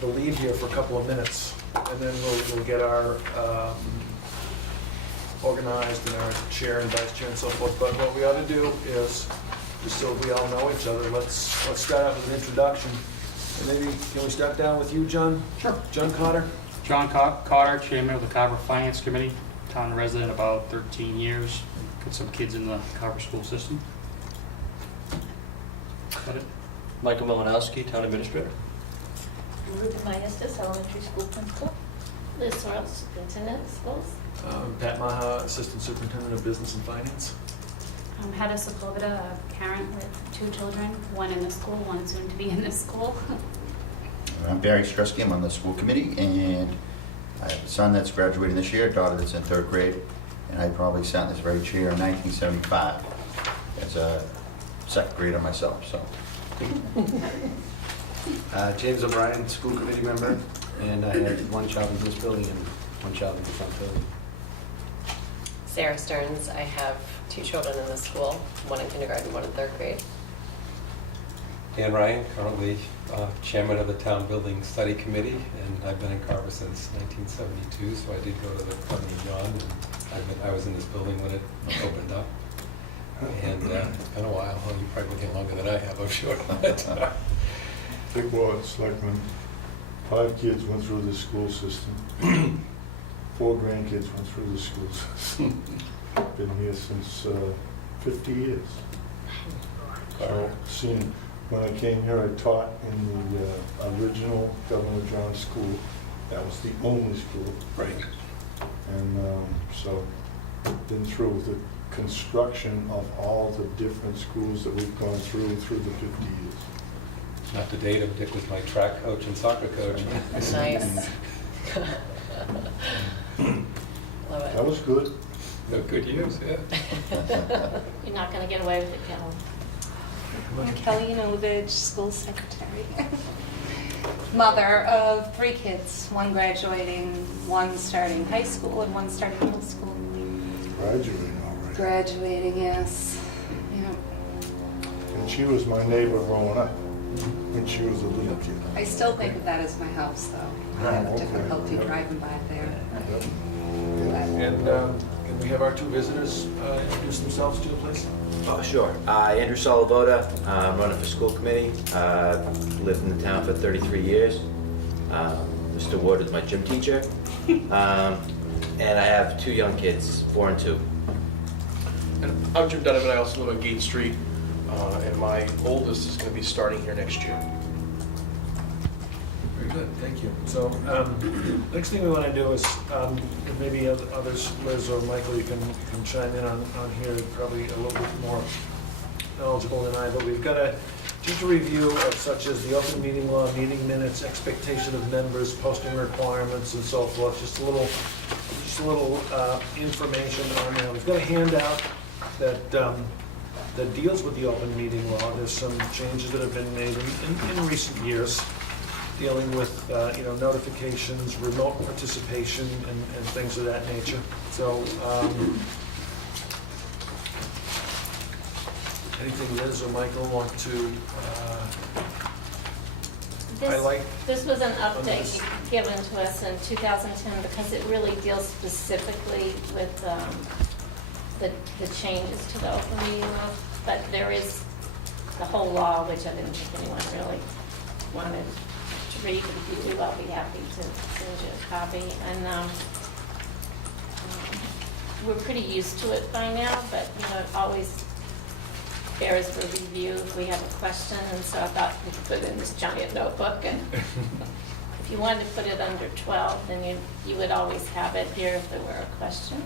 the lead here for a couple of minutes, and then we'll get our organized and our chair and vice chair and so forth. But what we ought to do is, just so we all know each other, let's start out with an introduction. And maybe, can we start down with you, John? Sure. John Cotter? John Carver, Chairman of the Carver Finance Committee, town resident about 13 years, got some kids in the Carver school system. Got it? Michael Malinowski, Town Administrator. Ruth Myestis, elementary school principal. Liz Sorrell, superintendent of schools. Pat Maha, Assistant Superintendent of Business and Finance. I'm Hedda Sokovita, a parent with 2 children, one in the school, one soon to be in the school. I'm Barry Stresky, I'm on the school committee, and I have a son that's graduating this year, a daughter that's in 3rd grade, and I probably sat in this very chair in 1975 as a 2nd grader myself, so. James O'Brien, school committee member, and I have 1 child in this building and 1 child in the front building. Sarah Stearns. I have 2 children in the school, 1 in kindergarten, 1 in 3rd grade. Dan Ryan, currently chairman of the Town Building Study Committee, and I've been in Carver since 1972, so I did go to the Carnegie Yawn, and I was in this building when it opened up. And it's been a while. Well, you've probably been here longer than I have, I'm sure. Dick Ward, selectman. 5 kids went through the school system. 4 grandkids went through the school system. Been here since 50 years. So, seen, when I came here, I taught in the original Governor John School. That was the only school. Right. And so, been through the construction of all the different schools that we've gone through the 50 years. Not to date him, Dick was my track coach and soccer coach. Nice. Love That it. was good. No, good years, yeah. You're not going to get away with it, Kelly. I'm Kelly Yanovich, school secretary. Mother of 3 kids, 1 graduating, 1 starting high school, and 1 starting middle school. Graduating already. Graduating, yes. Yeah. And she was my neighbor growing up when she was a little kid. I still think of that as my house, though. I have Oh, okay. difficulty Yep. driving by there. Yep. And can we have our 2 visitors introduce themselves to you, please? Oh, sure. Andrew Salavota, I'm running for school committee. Lived in the town for 33 years. Mr. Ward is my gym teacher. And I have 2 young kids, 4 and 2. And I'm Jim Donovan. I also live on Gate Street, and my oldest is going to be starting here next year. Very good, thank you. So, next thing we want to do is, and maybe others, Liz or Michael, you can chime in on here, probably a little bit more knowledgeable than I, but we've got just a review of such as the open meeting law, meeting minutes, expectation of members, posting requirements, and so forth. Just a little information on that. We've got a handout that deals with the open meeting law. There's some changes that have been made in recent years, dealing with notifications, remote participation, and things of that nature. So, anything Liz or Michael want to highlight? This was an on update this? given to us in 2010 because it really deals specifically with the changes to the open meeting law. But there is the whole law, which I didn't think anyone really wanted to read. If you do, I'll be happy to send you a copy. And we're pretty used to it by now, but it always bears for review if we have a question. And so I thought we could put it in this giant notebook. And if you wanted to put it under 12, then you would always have it here if there were a question.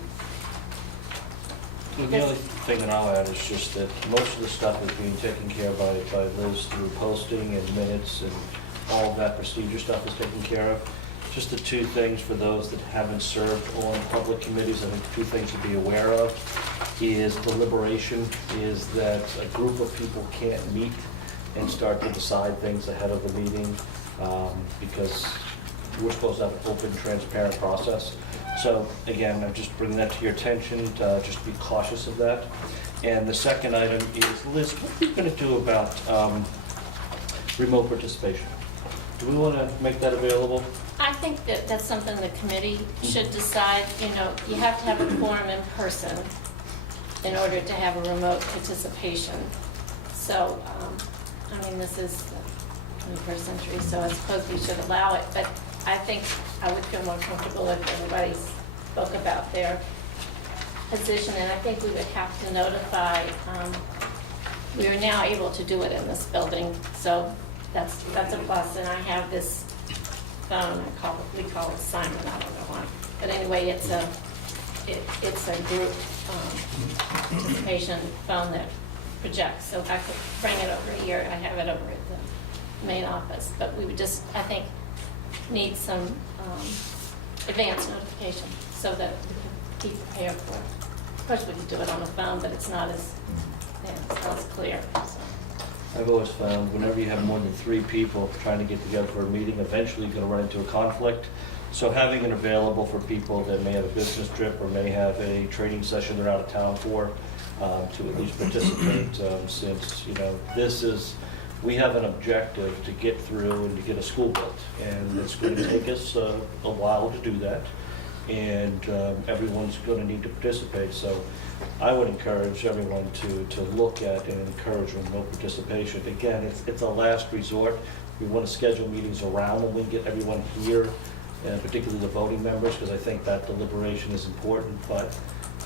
Well, the only thing that I'll add is just that most of the stuff is being taken care of by Liz through posting and minutes, and all of that procedure stuff is taken care of. Just the 2 things for those that haven't served on public committees, I think 2 things to be aware of is deliberation, is that a group of people can't meet and start to decide things ahead of the meeting because we're supposed to have an open, transparent process. So again, I'm just bringing that to your attention, to just be cautious of that. And the second item is, Liz, what are you going to do about remote participation? Do we want to make that available? I think that that's something the committee should decide. You know, you have to have a quorum in person in order to have a remote participation. So, I mean, this is the 21st century, so I suppose we should allow it. But I think I would feel more comfortable if everybody spoke about their position. And I think we would have to notify, we are now able to do it in this building. So that's a plus. And I have this phone, we call it Simon, I don't know why. But anyway, it's a group participation phone that projects. So I could bring it over here. I have it over at the main office. But we would just, I think, need some advance notification so that we can be prepared for it. Of course, we can do it on the phone, but it's not as, it's not as clear. So. I've always found whenever you have more than 3 people trying to get together for a meeting, eventually you're going to run into a conflict. So having it available for people that may have a business trip or may have a training session they're out of town for, to at least participate, since, you know, we have an objective to get through and to get a school built. And it's going to take us a while to do that. And everyone's going to need to participate. So I would encourage everyone to look at and encourage remote participation. Again, it's a last resort. We want to schedule meetings around when we get everyone here, and particularly the voting members, because I think that deliberation is important. But,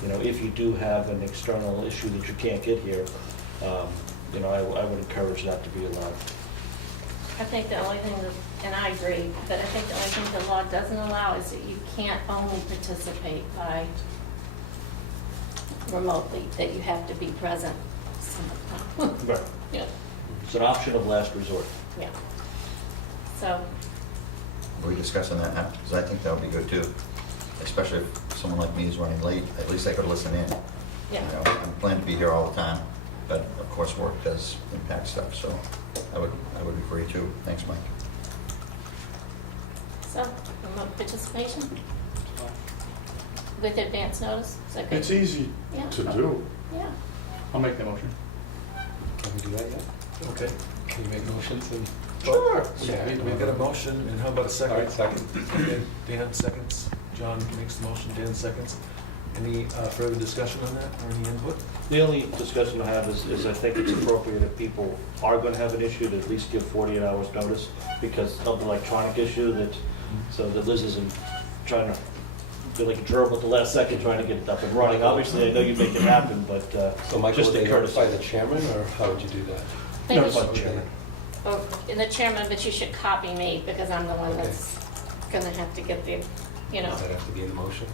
you know, if you do have an external issue that you can't get here, you know, I would encourage that to be allowed. I think the only thing, and I agree, but I think the only thing the law doesn't allow is that you can't only participate by remotely, that you have to be present sometime. Right. Yeah, It's an option of last resort. yeah. So, Are we discussing that now? Because I think that would be good too, especially if someone like me is running late, at least I could listen in. yeah. You know, I'm planning to be here all the time, but of course, work does impact stuff, so I would agree too. Thanks, Mike. So, remote participation with advance notice, is that good? It's easy Yeah. to do. Yeah. I'll make the motion. Can we do that yet? Okay. Can you make motions and? Sure. Yeah. We've got a motion, and how about a second? All right, second. Dan seconds, John makes the motion, Dan seconds. Any further discussion on that, or any input? The only discussion I have is I think it's appropriate if people are going to have an issue to at least give 48 hours notice because of the electronic issue so that Liz isn't trying to feel like a gerbil at the last second trying to get it up and running. Obviously, I know you make it happen, but So Michael, just would a they courtesy. notify the chairman, or how would you do that? Think Notify you the should- chairman. Oh, and the chairman, but you should copy me because I'm the one Okay. that's gonna have to get the, you know, Does that have to be in the motion?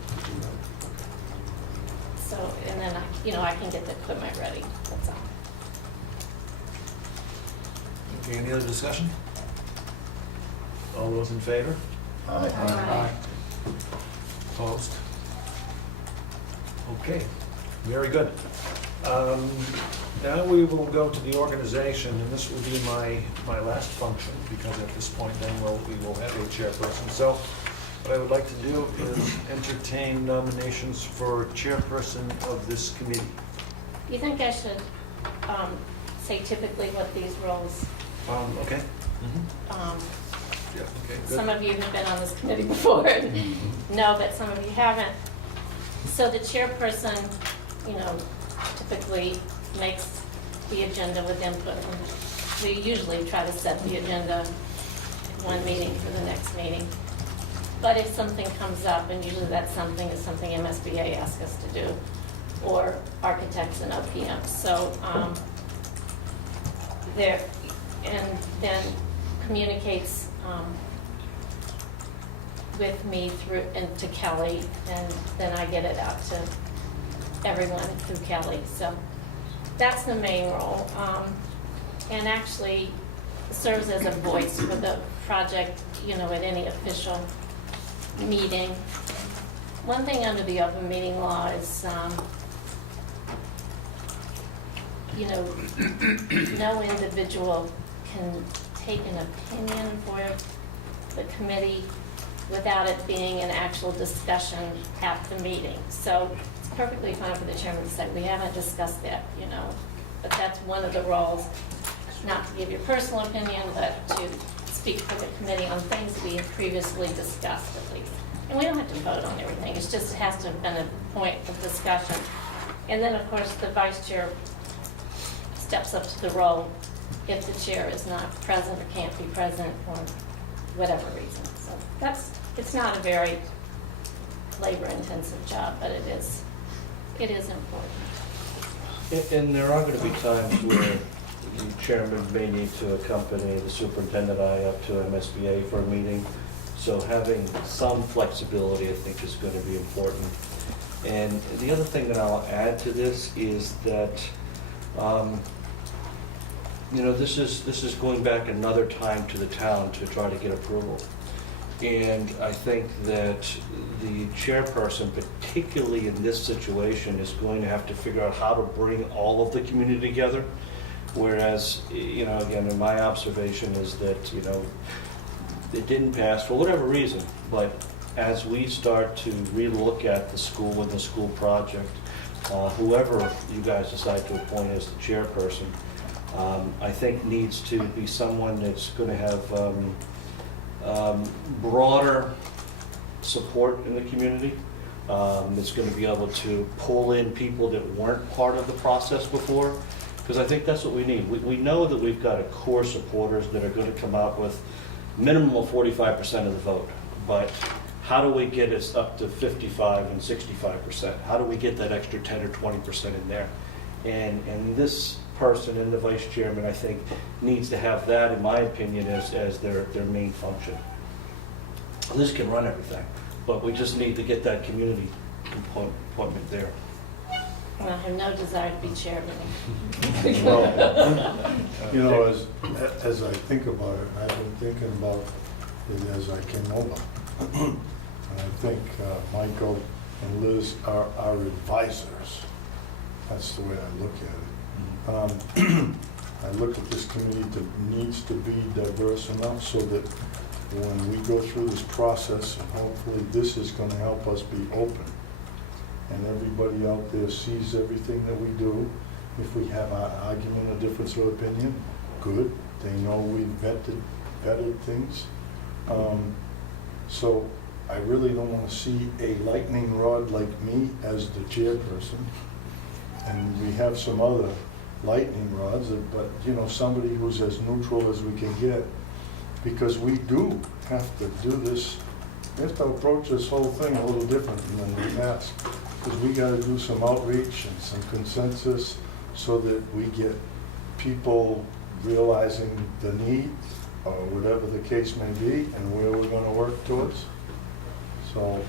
so, and then I can get the equipment ready, that's all. Okay, any other discussion? All those in favor? Aye. Opposed? Okay, very good. Now we will go to the organization, and this will be my last function, because at this point then we will have a chairperson. So what I would like to do is entertain nominations for chairperson of this committee. You think I should say typically what these roles, Okay? Yeah, okay, good. some of you have been on this committee before. No, but some of you haven't. So the chairperson, typically makes the agenda with input. We usually try to set the agenda one meeting for the next meeting. But if something comes up, and usually that something is something MSBA asks us to do, or architects and OPM. So there, and then communicates with me through and to Kelly, and then I get it out to everyone through Kelly. So that's the main role, and actually serves as a voice for the project, at any official meeting. One thing under the open meeting law is, no individual can take an opinion for the committee without it being an actual discussion at the meeting. So it's perfectly fine for the chairman to say, we haven't discussed that, but that's one of the roles, not to give your personal opinion, but to speak for the committee on things we had previously discussed at least. And we don't have to vote on everything, it's just, it has to have been a point of discussion. And then, of course, the vice chair steps up to the role if the chair is not present or can't be present for whatever reason. So it's not a very labor-intensive job, but it is important. And there are going to be times where the chairman may need to accompany the superintendent up to MSBA for a meeting. So having some flexibility, I think, is going to be important. And the other thing that I'll add to this is that, this is going back another time to the town to try to get approval. And I think that the chairperson, particularly in this situation, is going to have to figure out how to bring all of the community together. Whereas, again, in my observation is that, it didn't pass for whatever reason, but as we start to relook at the school and the school project, whoever you guys decide to appoint as the chairperson, I think needs to be someone that's going to have broader support in the community. That's going to be able to pull in people that weren't part of the process before, because I think that's what we need. We know that we've got a core supporters that are going to come out with minimum of 45% of the vote, but how do we get us up to 55 and 65%? How do we get that extra 10 or 20% in there? And this person and the vice chairman, I think, needs to have that, in my opinion, as their main function. Liz can run everything, but we just need to get that community appointment there. Well, I have no desire to be chairman. Well, as I think about it, I've been thinking about it as I came over. And I think Michael and Liz are our advisors. That's the way I look at it. I look at this committee that needs to be diverse enough so that when we go through this process, and hopefully this is going to help us be open, and everybody out there sees everything that we do. If we have an argument, a difference of opinion, good. They know we vetted things. So I really don't want to see a lightning rod like me as the chairperson. And we have some other lightning rods, but somebody who's as neutral as we can get, because we do have to do this. We have to approach this whole thing a little different than we ask, because we got to do some outreach and some consensus so that we get people realizing the need, or whatever the case may be, and where we're going to work towards. So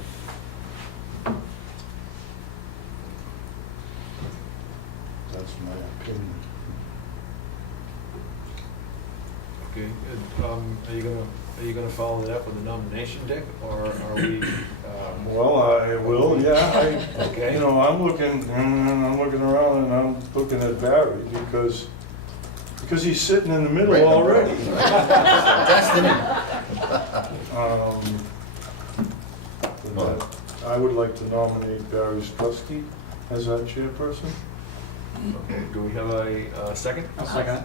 that's my opinion. Okay, are you gonna follow it up with a nomination, Dick, or are we? Well, I will, yeah. Okay. I'm looking around and I'm looking at Barry because he's sitting in the middle Right. already. Destiny. I would like to nominate Barry Struski as our chairperson. Okay, do we have a second? I'll second it.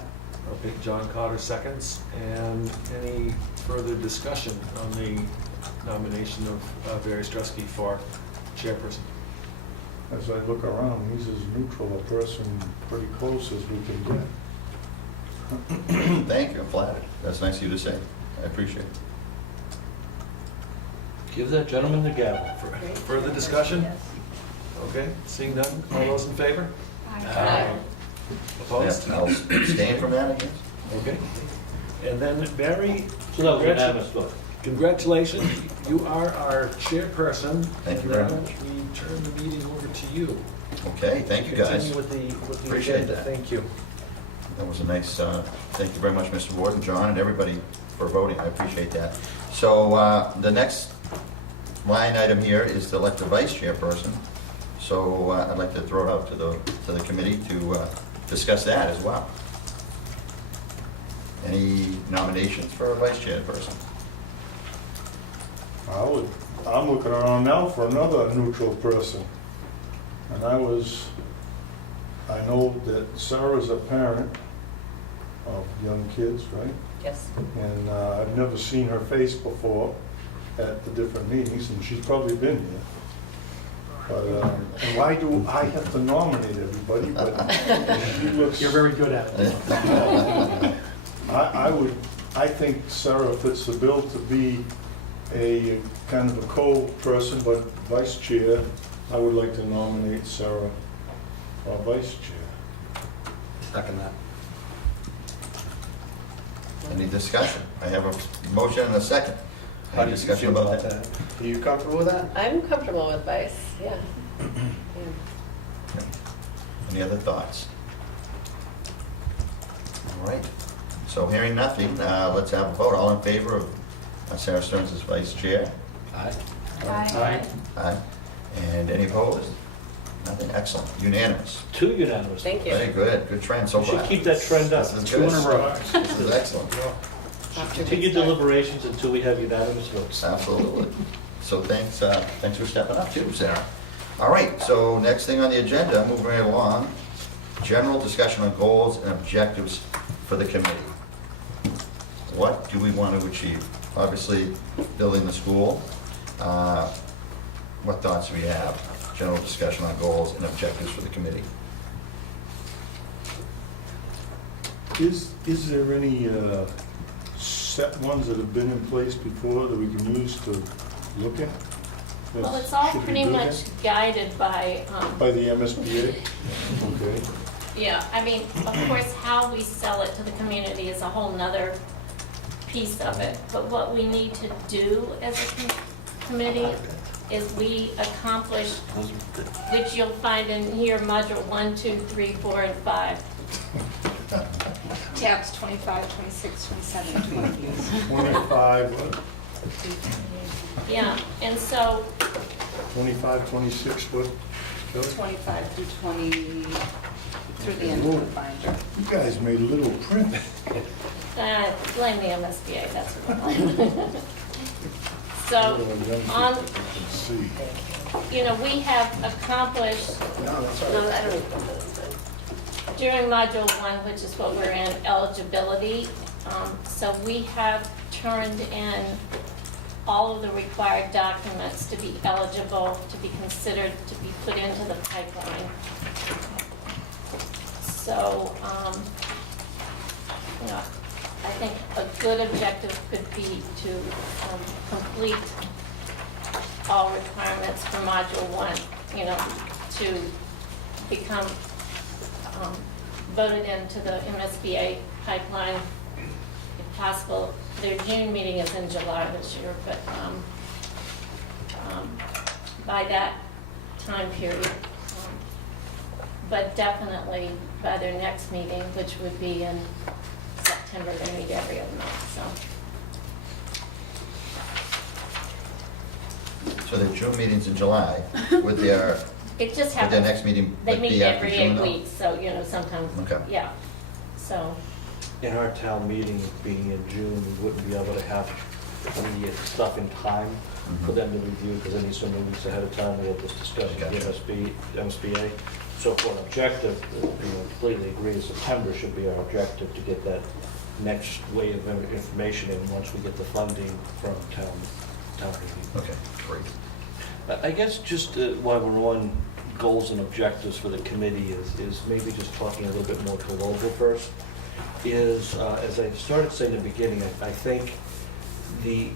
Okay, John Cotter seconds, and any further discussion on the nomination of Barry Struski for chairperson? As I look around, he's as neutral a person, pretty close as we can get. Thank you, I'm flattered. That's nice of you to say. I appreciate it. Give that gentleman the gavel. Further discussion? Okay, seeing none, all those in favor? Aye. Opposed? Yeah, I'll abstain from that, I guess. Okay. And then Barry, So that was unanimous vote. congratulations, you are our chairperson. Thank you very And now much. we turn the meeting over to you. Okay, thank you, guys. Continue with the Appreciate agenda. that. Thank you. That was a nice, thank you very much, Mr. Ward and John and everybody for voting. I appreciate that. So the next line item here is to elect the vice chairperson. So I'd like to throw it out to the committee to discuss that as well. Any nominations for a vice chairperson? I'm looking around now for another neutral person. And I know that Sarah's a parent of young kids, right? Yes. And I've never seen her face before at the different meetings, and she's probably been here. But, and why do I have to nominate everybody, but she looks... You're very good at it. I think Sarah fits the bill to be a kind of a co-person, but vice chair. I would like to nominate Sarah for vice chair. Second that. Any discussion? I have a motion and a second. How Any do you discussion feel about that? Are you comfortable with that? I'm comfortable with vice, yeah. Yeah. Any other thoughts? All right, so hearing nothing, let's have a vote. All in favor of Sarah Stearns as vice chair? Aye. Aye. Aye. And any opposed? Nothing, excellent, unanimous. 2 unanimous. Thank you. Very good, good trend so We far. should keep that trend up. This is 2 good. in a row. This is excellent. Continue deliberations until we have unanimous votes. Absolutely. So thanks for stepping up too, Sarah. All right, so next thing on the agenda, moving right along, general discussion on goals and objectives for the committee. What do we want to achieve? Obviously, building the school. What thoughts do we have? General discussion on goals and objectives for the committee. Is there any set ones that have been in place before that we can use to look at? Well, it's all Should we pretty do much that? guided by, By the MSBA? Okay. yeah, I mean, of course, how we sell it to the community is a whole nother piece of it. But what we need to do as a committee is we accomplish, which you'll find in here, module 1, 2, 3, 4, and 5. Tabs 25, 26, 27, 28. 25, what? Yeah, and so, 25, 26, what? Kelly? 25 through 20, through the end of the binder. You guys made a little print. blame the MSBA, that's what I blame. So, on, Let's see. you know, we have accomplished No, I don't even know this. during module 1, which is what we're in, eligibility. So we have turned in all of the required documents to be eligible, to be considered, to be put into the pipeline. So, you know, I think a good objective could be to complete all requirements for module 1, you know, to become voted into the MSBA pipeline, if possible. Their June meeting is in July this year, but by that time period, but definitely by their next meeting, which would be in September. They meet every other month, so. So the June meeting's in July with their, It just with their happens, next meeting they would meet be after every June 8 though? weeks, so, you know, sometimes, Okay. yeah. So, In our town meeting being in June, we wouldn't be able to have the stuff in time for them to review, because they need so many weeks ahead of time, we have this discussion with the MSBA. So for an objective, completely agree, September should be our objective to get that next wave of information in once we get the funding from town meeting. Okay, great. I guess just while we're on goals and objectives for the committee is maybe just talking a little bit more global first. As I started saying in the beginning, I think the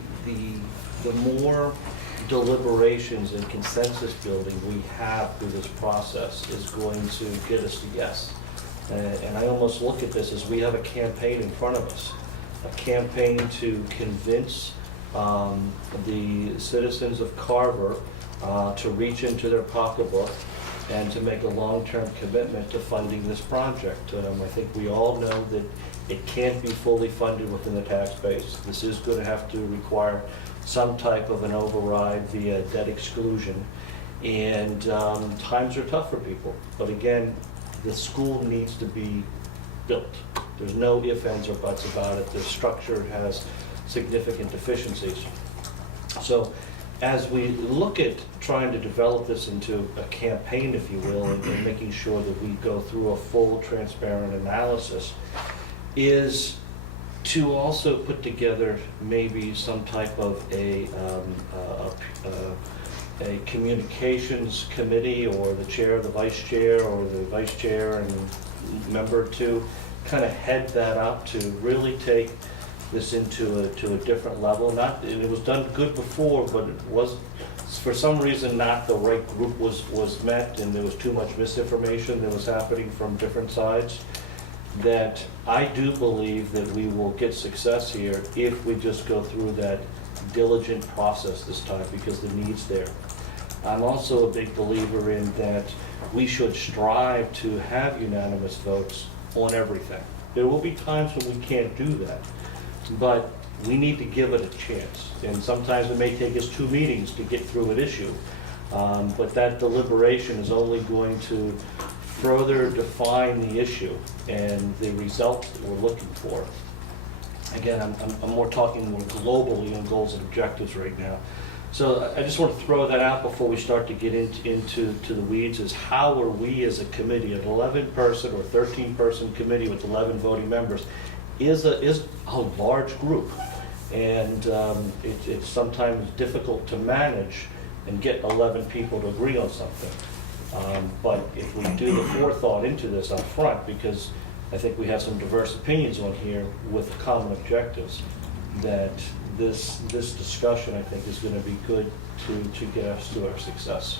more deliberations and consensus building we have through this process is going to get us to yes. And I almost look at this as we have a campaign in front of us, a campaign to convince the citizens of Carver to reach into their pocketbook and to make a long-term commitment to funding this project. I think we all know that it can't be fully funded within the tax base. This is going to have to require some type of an override via debt exclusion. And times are tough for people. But again, the school needs to be built. There's no ifs, ands, or buts about it. The structure has significant deficiencies. So as we look at trying to develop this into a campaign, if you will, and making sure that we go through a full, transparent analysis, is to also put together maybe some type of a communications committee, or the chair, the vice chair, or the vice chair and member to kind of head that up, to really take this into a different level. Not, it was done good before, but it was, for some reason, not the right group was met, and there was too much misinformation that was happening from different sides. That I do believe that we will get success here if we just go through that diligent process this time, because the need's there. I'm also a big believer in that we should strive to have unanimous votes on everything. There will be times when we can't do that, but we need to give it a chance. And sometimes it may take us 2 meetings to get through an issue, but that deliberation is only going to further define the issue and the results that we're looking for. Again, I'm more talking more globally on goals and objectives right now. So I just want to throw that out before we start to get into the weeds, is how are we as a committee, an 11-person or 13-person committee with 11 voting members, is a large group. And it's sometimes difficult to manage and get 11 people to agree on something. But if we do the forethought into this up front, because I think we have some diverse opinions on here with common objectives, that this discussion, I think, is going to be good to get us to our success.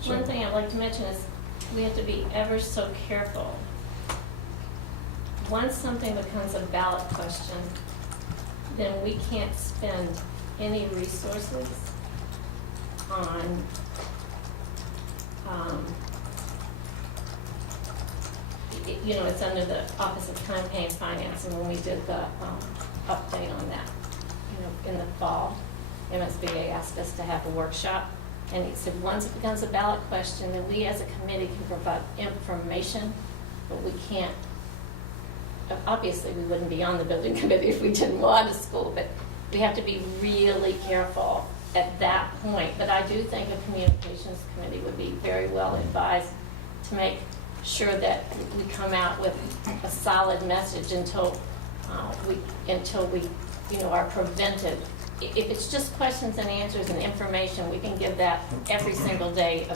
So, One thing I'd like to mention is we have to be ever so careful. Once something becomes a ballot question, then we can't spend any resources on it's under the Office of Campaign Finance, and when we did the update on that, in the fall, MSBA asked us to have a workshop, and he said once it becomes a ballot question, then we as a committee can provide information, but we can't. Obviously, we wouldn't be on the building committee if we didn't want a school, but we have to be really careful at that point. But I do think a communications committee would be very well advised to make sure that we come out with a solid message until we are prevented. If it's just questions and answers and information, we can give that every single day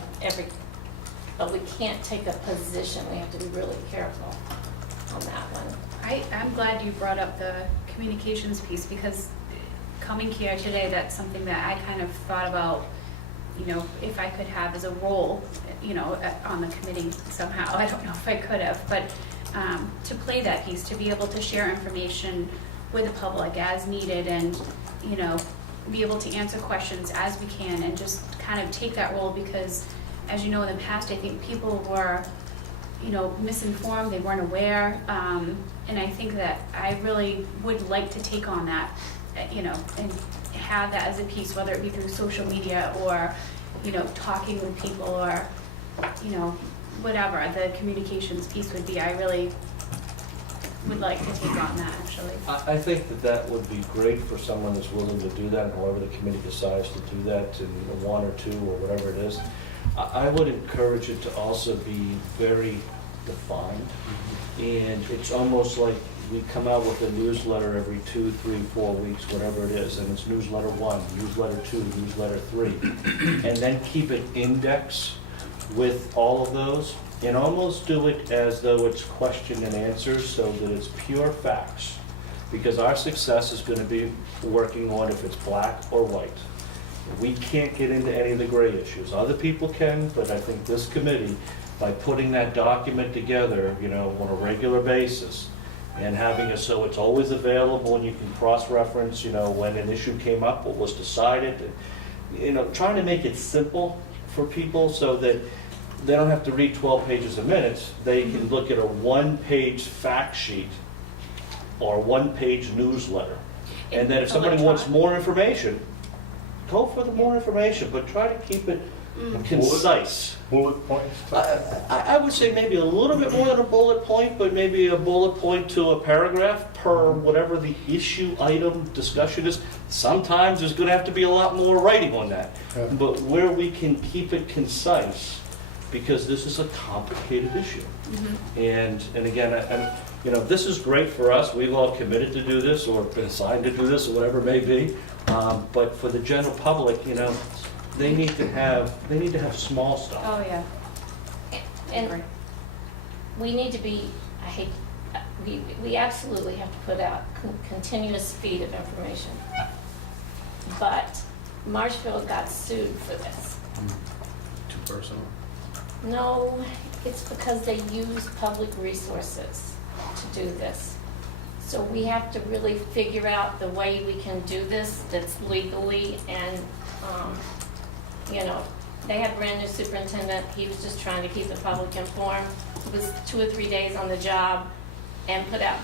but we can't take a position. We have to be really careful on that one. I'm glad you brought up the communications piece, because coming here today, that's something that I kind of thought about, if I could have as a role, on the committee somehow. I don't know if I could have, but to play that piece, to be able to share information with the public as needed, and, be able to answer questions as we can, and just kind of take that role, because as you know, in the past, I think people were misinformed, they weren't aware, and I think that I really would like to take on that, and have that as a piece, whether it be through social media or, talking with people, or, whatever the communications piece would be. I really would like to take on that, actually. I think that would be great for someone that's willing to do that, and however the committee decides to do that, in 1 or 2 or whatever it is. I would encourage it to also be very defined, and it's almost like we come out with a newsletter every 2, 3, 4 weeks, whatever it is, and it's newsletter 1, newsletter 2, newsletter 3, and then keep an index with all of those, and almost do it as though it's question and answers, so that it's pure facts, because our success is going to be working on if it's black or white. We can't get into any of the gray issues. Other people can, but I think this committee, by putting that document together, on a regular basis, and having it so it's always available and you can cross-reference, when an issue came up, what was decided, trying to make it simple for people so that they don't have to read 12 pages of minutes. They can look at a 1-page fact sheet or a 1-page newsletter. And then if somebody wants more information, go for the more information, but try to keep it concise. Bullet points? I would say maybe a little bit more than a bullet point, but maybe a bullet point to a paragraph per whatever the issue item discussion is. Sometimes there's going to have to be a lot more writing on that. Yeah. But where we can keep it concise, because this is a complicated issue. Mm-hmm. And again, this is great for us. We've all committed to do this or been assigned to do this or whatever it may be. But for the general public, they need to have small stuff. Oh, yeah. And we need to be, we absolutely have to put out continuous feed of information. But Marshfield got sued for this. Too personal. No, it's because they use public resources to do this. So we have to really figure out the way we can do this that's legally and, they had a brand new superintendent. He was just trying to keep the public informed. He was 2 or 3 days on the job and put out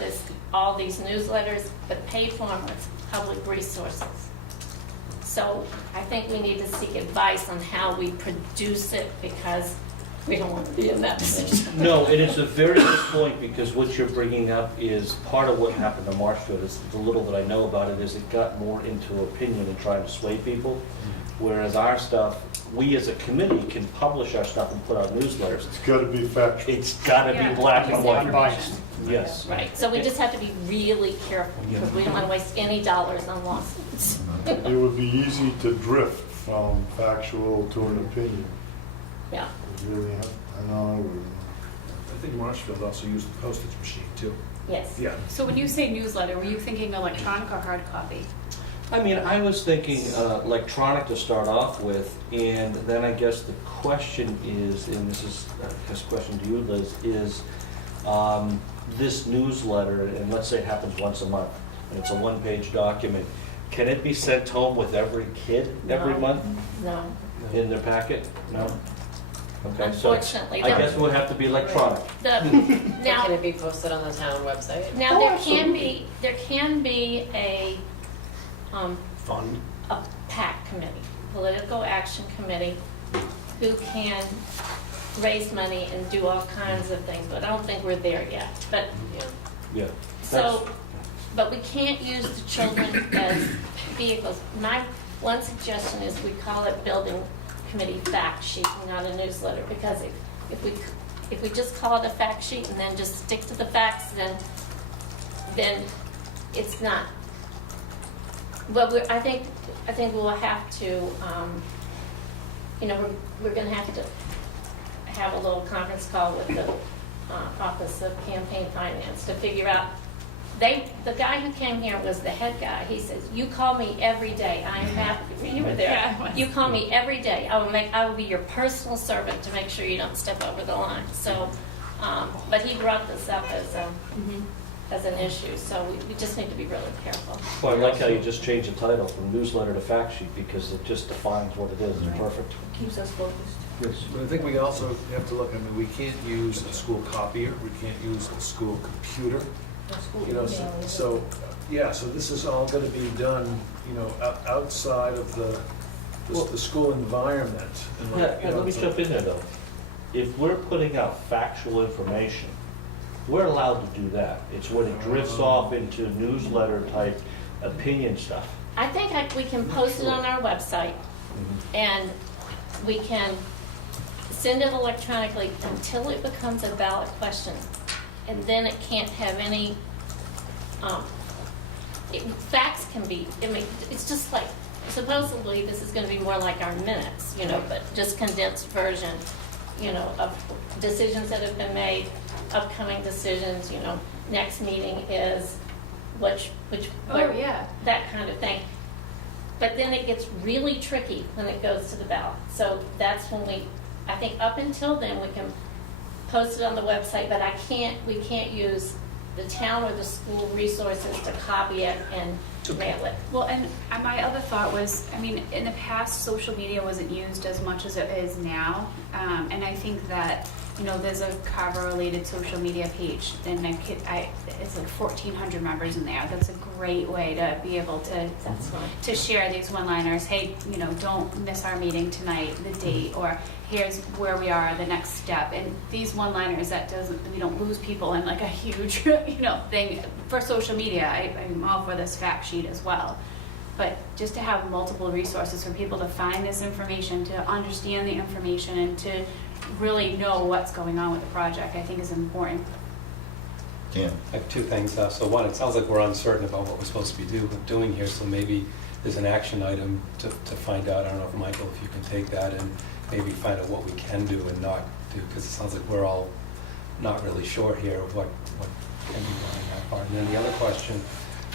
all these newsletters, but paid for them with public resources. So I think we need to seek advice on how we produce it because we don't want to be in that position. No, and it's a very good point, because what you're bringing up is part of what happened to Marshfield. Is the little that I know about it is it got more into opinion and trying to sway people, whereas our stuff, we as a committee can publish our stuff and put out newsletters. It's got to be factual. It's got to be black and white. Unbiased. Yes. Right, so we just have to be really careful because we don't want to waste any dollars on lawsuits. It would be easy to drift from factual to an opinion. Yeah. It really, I know. I think Marshfield also used the postage machine too. Yes. Yeah. So when you say newsletter, were you thinking electronic or hard copy? I mean, I was thinking electronic to start off with, and then I guess the question is, and this is I guess a question to you, Liz, is this newsletter, and let's say it happens once a month, and it's a one-page document, can it be sent home with every kid every No. month No. in their packet? No? Okay, so Unfortunately. I guess it would have to be electronic. Can Now, it be posted on the town website? now Oh, there absolutely. can be a Fun. PAC committee, political action committee, who can raise money and do all kinds of things, but I don't think we're there yet. But Yeah. Yeah. so, but we can't use the children as vehicles. My one suggestion is we call it building committee fact sheet, not a newsletter, because if we just call it a fact sheet and then just stick to the facts, then it's not. Well, I think we'll have to, we're going to have to have a little conference call with the Office of Campaign Finance to figure out. The guy who came here was the head guy. He says, "You call me every day. I am happy." You were there. Yeah, I was. You call me every day. I will be your personal servant to make sure you don't step over the line. So, but he brought this up as an issue. So we just need to be really careful. Well, I like how you just changed the title from newsletter to fact sheet, because it just defines what it is. It's perfect. Keeps us focused. Yes. But I think we also have to look, we can't use a school copier, we can't use a school computer. So this is all gonna be done, outside of the school environment. And Let me jump in there, though. If we're putting out factual information, we're allowed to do that. It's when it drifts off into newsletter type opinion stuff. I think we can post it on our website, and we can send it electronically until it becomes a ballot question. And then it can't have any, facts can be, it's just like, supposedly this is gonna be more like our minutes, but just condensed version, of decisions that have been made, upcoming decisions, next meeting is that kind of thing. But then it gets really tricky when it goes to the ballot. So that's when I think up until then, we can post it on the website, but we can't use the town or the school resources to copy it and mail it. Well, and my other thought was, in the past, social media wasn't used as much as it is now. And I think that, there's a Carver-related social media page, and it's like 1,400 members in there. That's a great way to be able to share these one-liners. Hey, don't miss our meeting tonight, the date, or here's where we are, the next step. And these one-liners, we don't lose people in like a huge, thing. For social media, I'm all for this fact sheet as well. But just to have multiple resources for people to find this information, to understand the information, and to really know what's going on with the project, I think is important. Dan? I have two things. So one, it sounds like we're uncertain about what we're supposed to be doing here, so maybe there's an action item to find out. I don't know if, Michael, if you can take that and maybe find out what we can do and not do, because it sounds like we're all not really sure here of what can be done in that part. And then the other question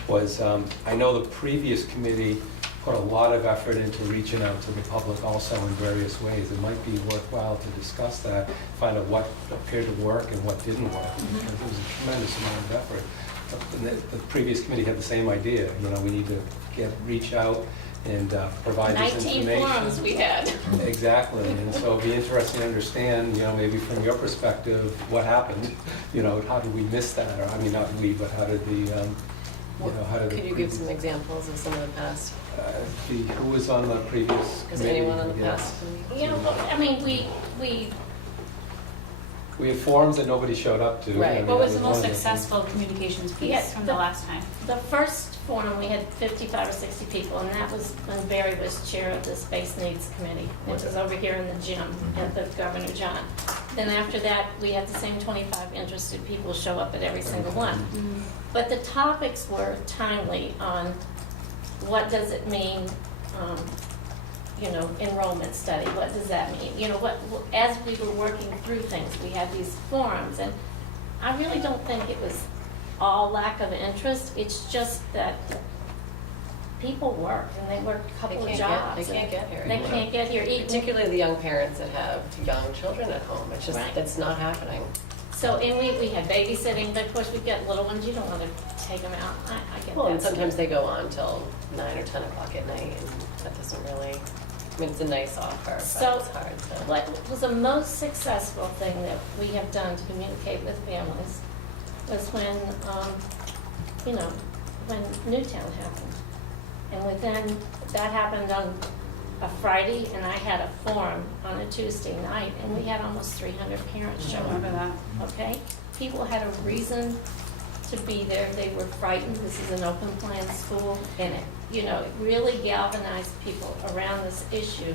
was, I know the previous committee put a lot of effort into reaching out to the public also in various ways. It might be worthwhile to discuss that, find out what appeared to work and what didn't work, because it was a tremendous amount of effort. And the previous committee had the same idea, we need to reach out and provide this 19 information. forums we had. Exactly, and so it'd be interesting to understand, maybe from your perspective, what happened, how did we miss that, or, I mean, not we, but how did the, how did the... Could you give some examples of some of the past? Who was on the previous Is committee? anyone on the Yeah. past committee? I mean, we We had forums that nobody showed up to. Right. I mean, What was that the most one of successful communications piece Yes, from the last time? The first forum, we had 55 or 60 people, and that was when Barry was chair of the Space Needs Committee. It was over here in the gym at the Governor John. Then after that, we had the same 25 interested people show up at every single one. But the topics were timely on what does it mean, enrollment study, what does that mean? As we were working through things, we had these forums, and I really don't think it was all lack of interest. It's just that people work, and they work a couple of jobs. They can't get here. They can't get here. Particularly the young parents that have young children at home. It's just, Right. it's not happening. So, and we had babysitting, but of course we've got little ones, you don't want to take them out. I get Well, and that. sometimes they go on till 9 or 10 o'clock at night, and that doesn't really, it's a nice offer, but So, it's hard to. what was the most successful thing that we have done to communicate with families was when, when Newtown happened. And within, that happened on a Friday, and I had a forum on a Tuesday night, and we had almost 300 parents show I up. remember that. Okay? People had a reason to be there. They were frightened. This is an open plan school, and it really galvanized people around this issue.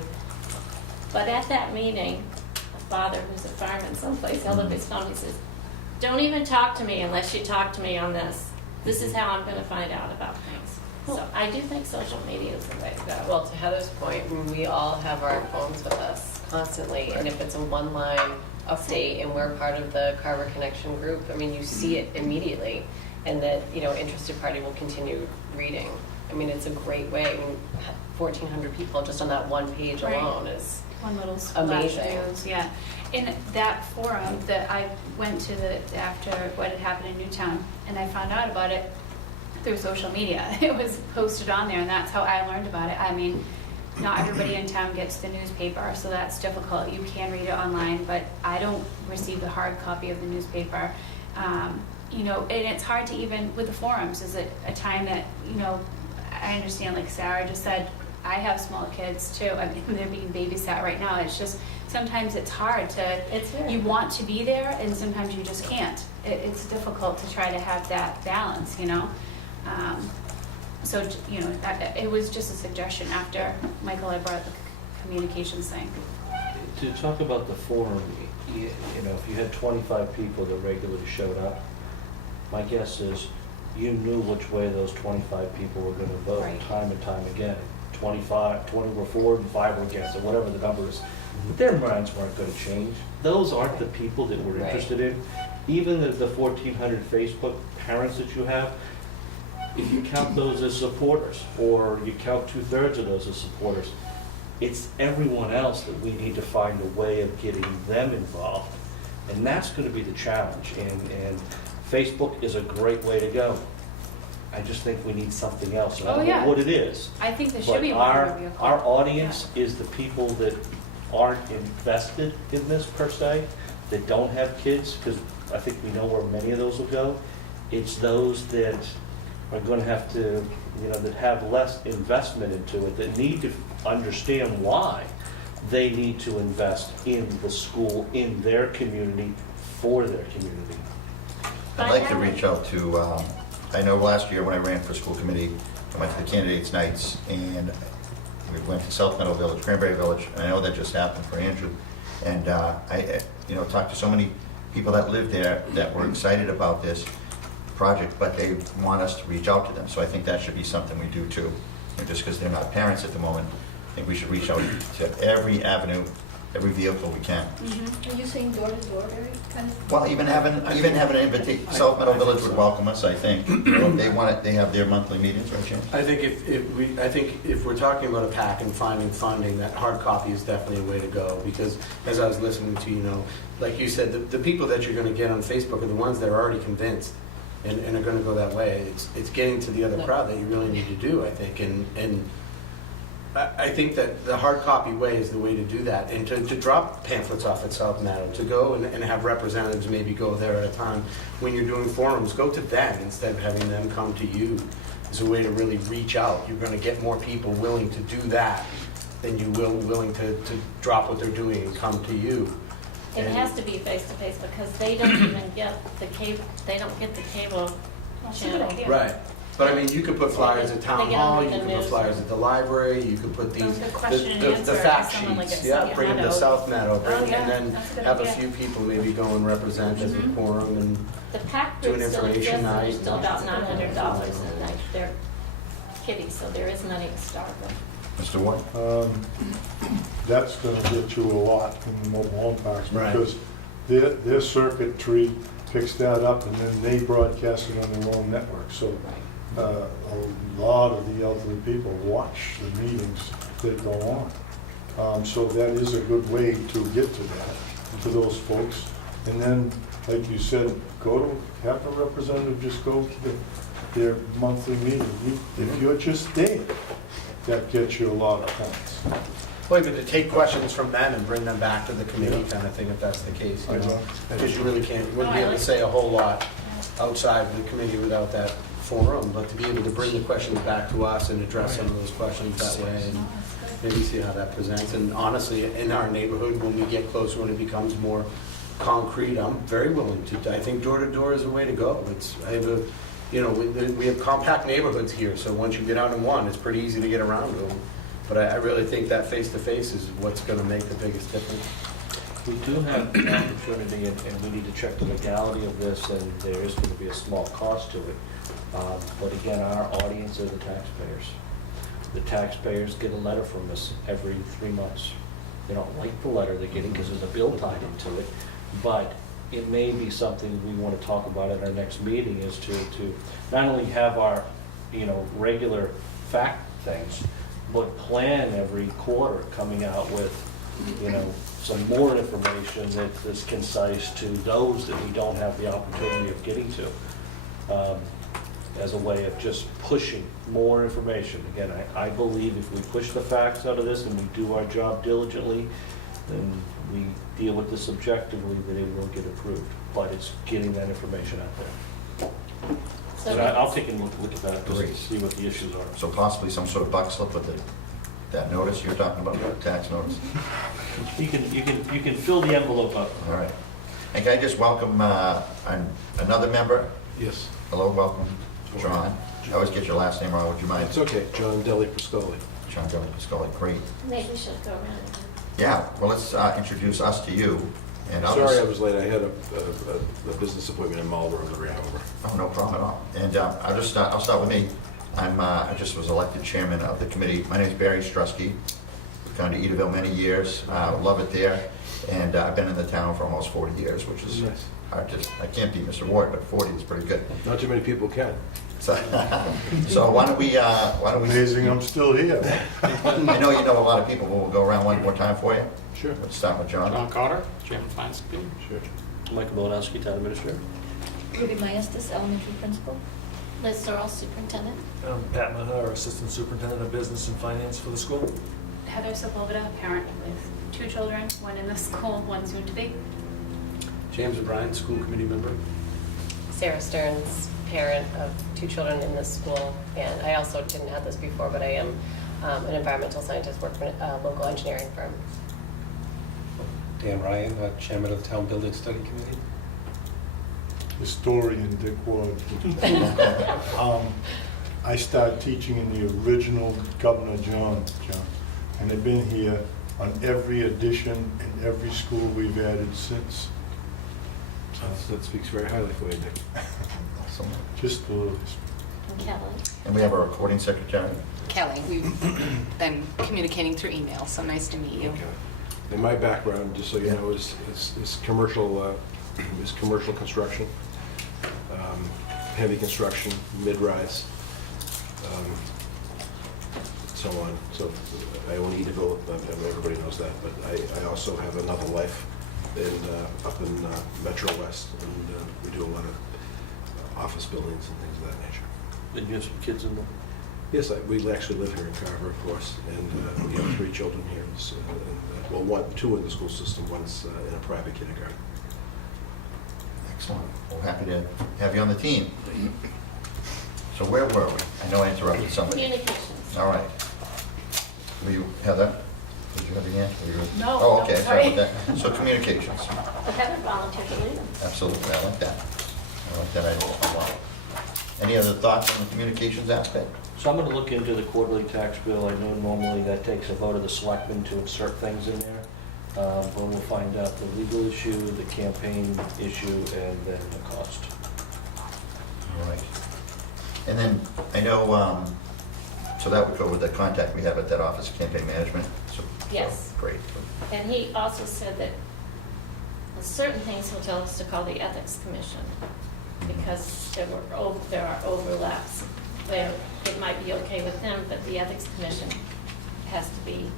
But at that meeting, a father who's a fireman someplace held up his phone. He says, "Don't even talk to me unless you talk to me on this. This is how I'm going to find out about things." So I do think social media is the way to go. Well, to Heather's point, we all have our phones with us constantly, and if it's a one-line update and we're part of the Carver Connection group, I mean, you see it immediately, and that, interested party will continue reading. I mean, it's a great way. I mean, 1,400 people just on that one page Right. alone is One little splash amazing. news, yeah. In that forum that I went to after what had happened in Newtown, and I found out about it through social media. It was posted on there, and that's how I learned about it. I mean, not everybody in town gets the newspaper, so that's difficult. You can read it online, but I don't receive the hard copy of the newspaper. And it's hard to even, with the forums, is it a time that, I understand, like Sarah just said, I have small kids too. I mean, they're being babysat right now. It's just, sometimes it's hard to, you want to be there, and sometimes you just can't. It's difficult to try to have that balance, So, it was just a suggestion after Michael had brought the communications thing. To talk about the forum, if you had 25 people that regularly showed up, my guess is you knew which way those 25 people were going to vote Right. time and time again. 20 were for and 5 were against, or whatever the number is. But their minds weren't going to change. Those aren't the people that we're Right. interested in. Even the 1,400 Facebook parents that you have, if you count those as supporters, or you count 2/3 of those as supporters, it's everyone else that we need to find a way of getting them involved. And that's going to be the challenge. And Facebook is a great way to go. I just think we need something else. And I Oh, don't know yeah. what it is. I think there should But be one our vehicle. audience is the people that aren't invested in this per se, that don't have kids, because I think we know where many of those will go. It's those that are going to have to, that have less investment into it, that need to understand why they need to invest in the school, in their community, for their community. I'd like to reach out to, I know last year when I ran for school committee, I went to the candidates nights, and we went to South Meadow Village, Cranberry Village, and I know that just happened for Andrew. And talked to so many people that live there that were excited about this project, but they want us to reach out to them. So I think that should be something we do too. Just because they're not parents at the moment, I think we should reach out to every avenue, every vehicle we can. Are you saying door to door, Barry? Kind of? Well, even having an invitation, South Meadow Village would welcome us, I think. If they want it, they have their monthly meetings, right, Jim? I think if we're talking about a PAC and finding funding, that hard copy is definitely a way to go, because as I was listening to, like you said, the people that you're gonna get on Facebook are the ones that are already convinced and are gonna go that way. It's getting to the other crowd that you really need to do, I think, and I think that the hard copy way is the way to do that, and to drop pamphlets off at South Meadow, to go and have representatives maybe go there at a time. When you're doing forums, go to them instead of having them come to you. It's a way to really reach out. You're going to get more people willing to do that than you will willing to drop what they're doing and come to you. It has to be face to face because they don't even get the cable, they don't get the cable That's a good channel. idea. Right. But I mean, you could put flyers at town They get hall, them you with could the put news. flyers at the library, you could put these, The question and the answer, fact someone like sheets, at yeah, South bring them to Meadow. South Meadow, Oh, yeah, and then that's a good have a idea. few people maybe go and represent as a Mhm. quorum and The PAC Do an group still information exists, and night. there's still about $900 and they're kitty, so there is money to start with. Mr. Ward? That's gonna get you a lot in the mobile home parks, Right. because their circuitry picks that up, and then they broadcast it on their own network. So a lot of the elderly people watch the meetings that go on. So that is a good way to get to that, to those folks. And then, like you said, have a representative just go to their monthly meeting. If you're just there, that gets you a lot of points. Well, but to take questions from them and bring them back to the committee kind of thing, if that's the case, I know. Because you really can't, you wouldn't be No, I able to like say a whole lot outside the committee without that forum, but to be able to bring the questions back to us and address some of those questions that way, and maybe see how that presents. And honestly, in our neighborhood, when we get closer, when it becomes more concrete, I'm very willing to, I think door to door is a way to go. We have compact neighborhoods here, so once you get out in one, it's pretty easy to get around to them. But I really think that face-to-face is what's going to make the biggest difference. We do have an opportunity, and we need to check the legality of this, and there is going to be a small cost to it. But again, our audience are the taxpayers. The taxpayers get a letter from us every 3 months. They don't like the letter they're getting because there's a bill tied into it, but it may be something we want to talk about at our next meeting, is to not only have our, regular fact things, but plan every quarter coming out with, some more information that's concise to those that we don't have the opportunity of getting to, as a way of just pushing more information. Again, I believe if we push the facts out of this and we do our job diligently, then we deal with this objectively, that it will get approved. But it's getting that information out there. So And I'll take a look at that, just Great. to see what the issues are. So possibly some sort of buck slip with that notice you're talking about, the tax notice? You can fill the envelope up. All right. And can I just welcome another member? Yes, Hello, welcome, John. I always get your last name wrong, would you mind? it's okay, John Deli Priscoli. John Jones Piscoli, great. Maybe we should go around again. Yeah, well, let's introduce us to you. And I'll Sorry just- I was late, I had a business appointment in Marlboro that ran over. Oh, no problem at all. And I'll start with me. I just was elected chairman of the committee. My name is Barry Strusky. I've gone to Edaville many years, love it there. And I've been in the town for almost 40 years, which is Nice. hard to, I can't beat Mr. Ward, but 40 is pretty good. Not too many people can. So why don't we, Amazing, I'm still here. I know you know a lot of people, but we'll go around one more time for you. Sure. Let's start with John. John Carter, Chairman of Finance Committee. Sure. Michael Malinowski, Town Administrator. Ruby Maestas, elementary principal. Liz Searle, superintendent. Pat Maher, Assistant Superintendent of Business and Finance for the school. Heather Sepulveda, parent with 2 children, one in the school, one soon to be. James O'Brien, school committee member. Sarah Stearns, parent of 2 children in this school, and I also didn't have this before, but I am an environmental scientist, work for a local engineering firm. Dan Ryan, Chairman of the Town Building Study Committee. Historian Dick Ward. I started teaching in the original Governor John, and I've been here on every addition in every school we've added since. That speaks very highly for you, Dick. Awesome. Just a little. And Kelly? And we have our recording secretary. Kelly, we've been communicating through email, so nice to meet you. Okay. And my background, just so you know, is commercial construction, heavy construction, mid-rise, so on. So I own Edaville, everybody knows that, but I also have another life up in Metro West, and we do a lot of office buildings and things of that nature. And you have some kids in them? Yes, we actually live here in Carver, of course, and we have 3 children here. Well, 2 in the school system, one's in a private kindergarten. Excellent. Well, happy to have you on the team. So where were we? I know I interrupted somebody. Communications. All right. Were you, Heather? Did you have the hand? Were you- No, Oh, no, okay, sorry. about that. So communications. But Heather volunteered to lead them. Absolutely, I like that. I like that idea a lot. Any other thoughts on the communications aspect? So I'm going to look into the quarterly tax bill. I know normally that takes a vote of the selectmen to insert things in there. But we'll find out the legal issue, the campaign issue, and then the cost. All right. And then, I know, so that would go with the contact we have at that office, campaign management? So Yes. Great. And he also said that certain things he'll tell us to call the Ethics Commission, because there are overlaps where it might be okay with them, but the Ethics Commission has to be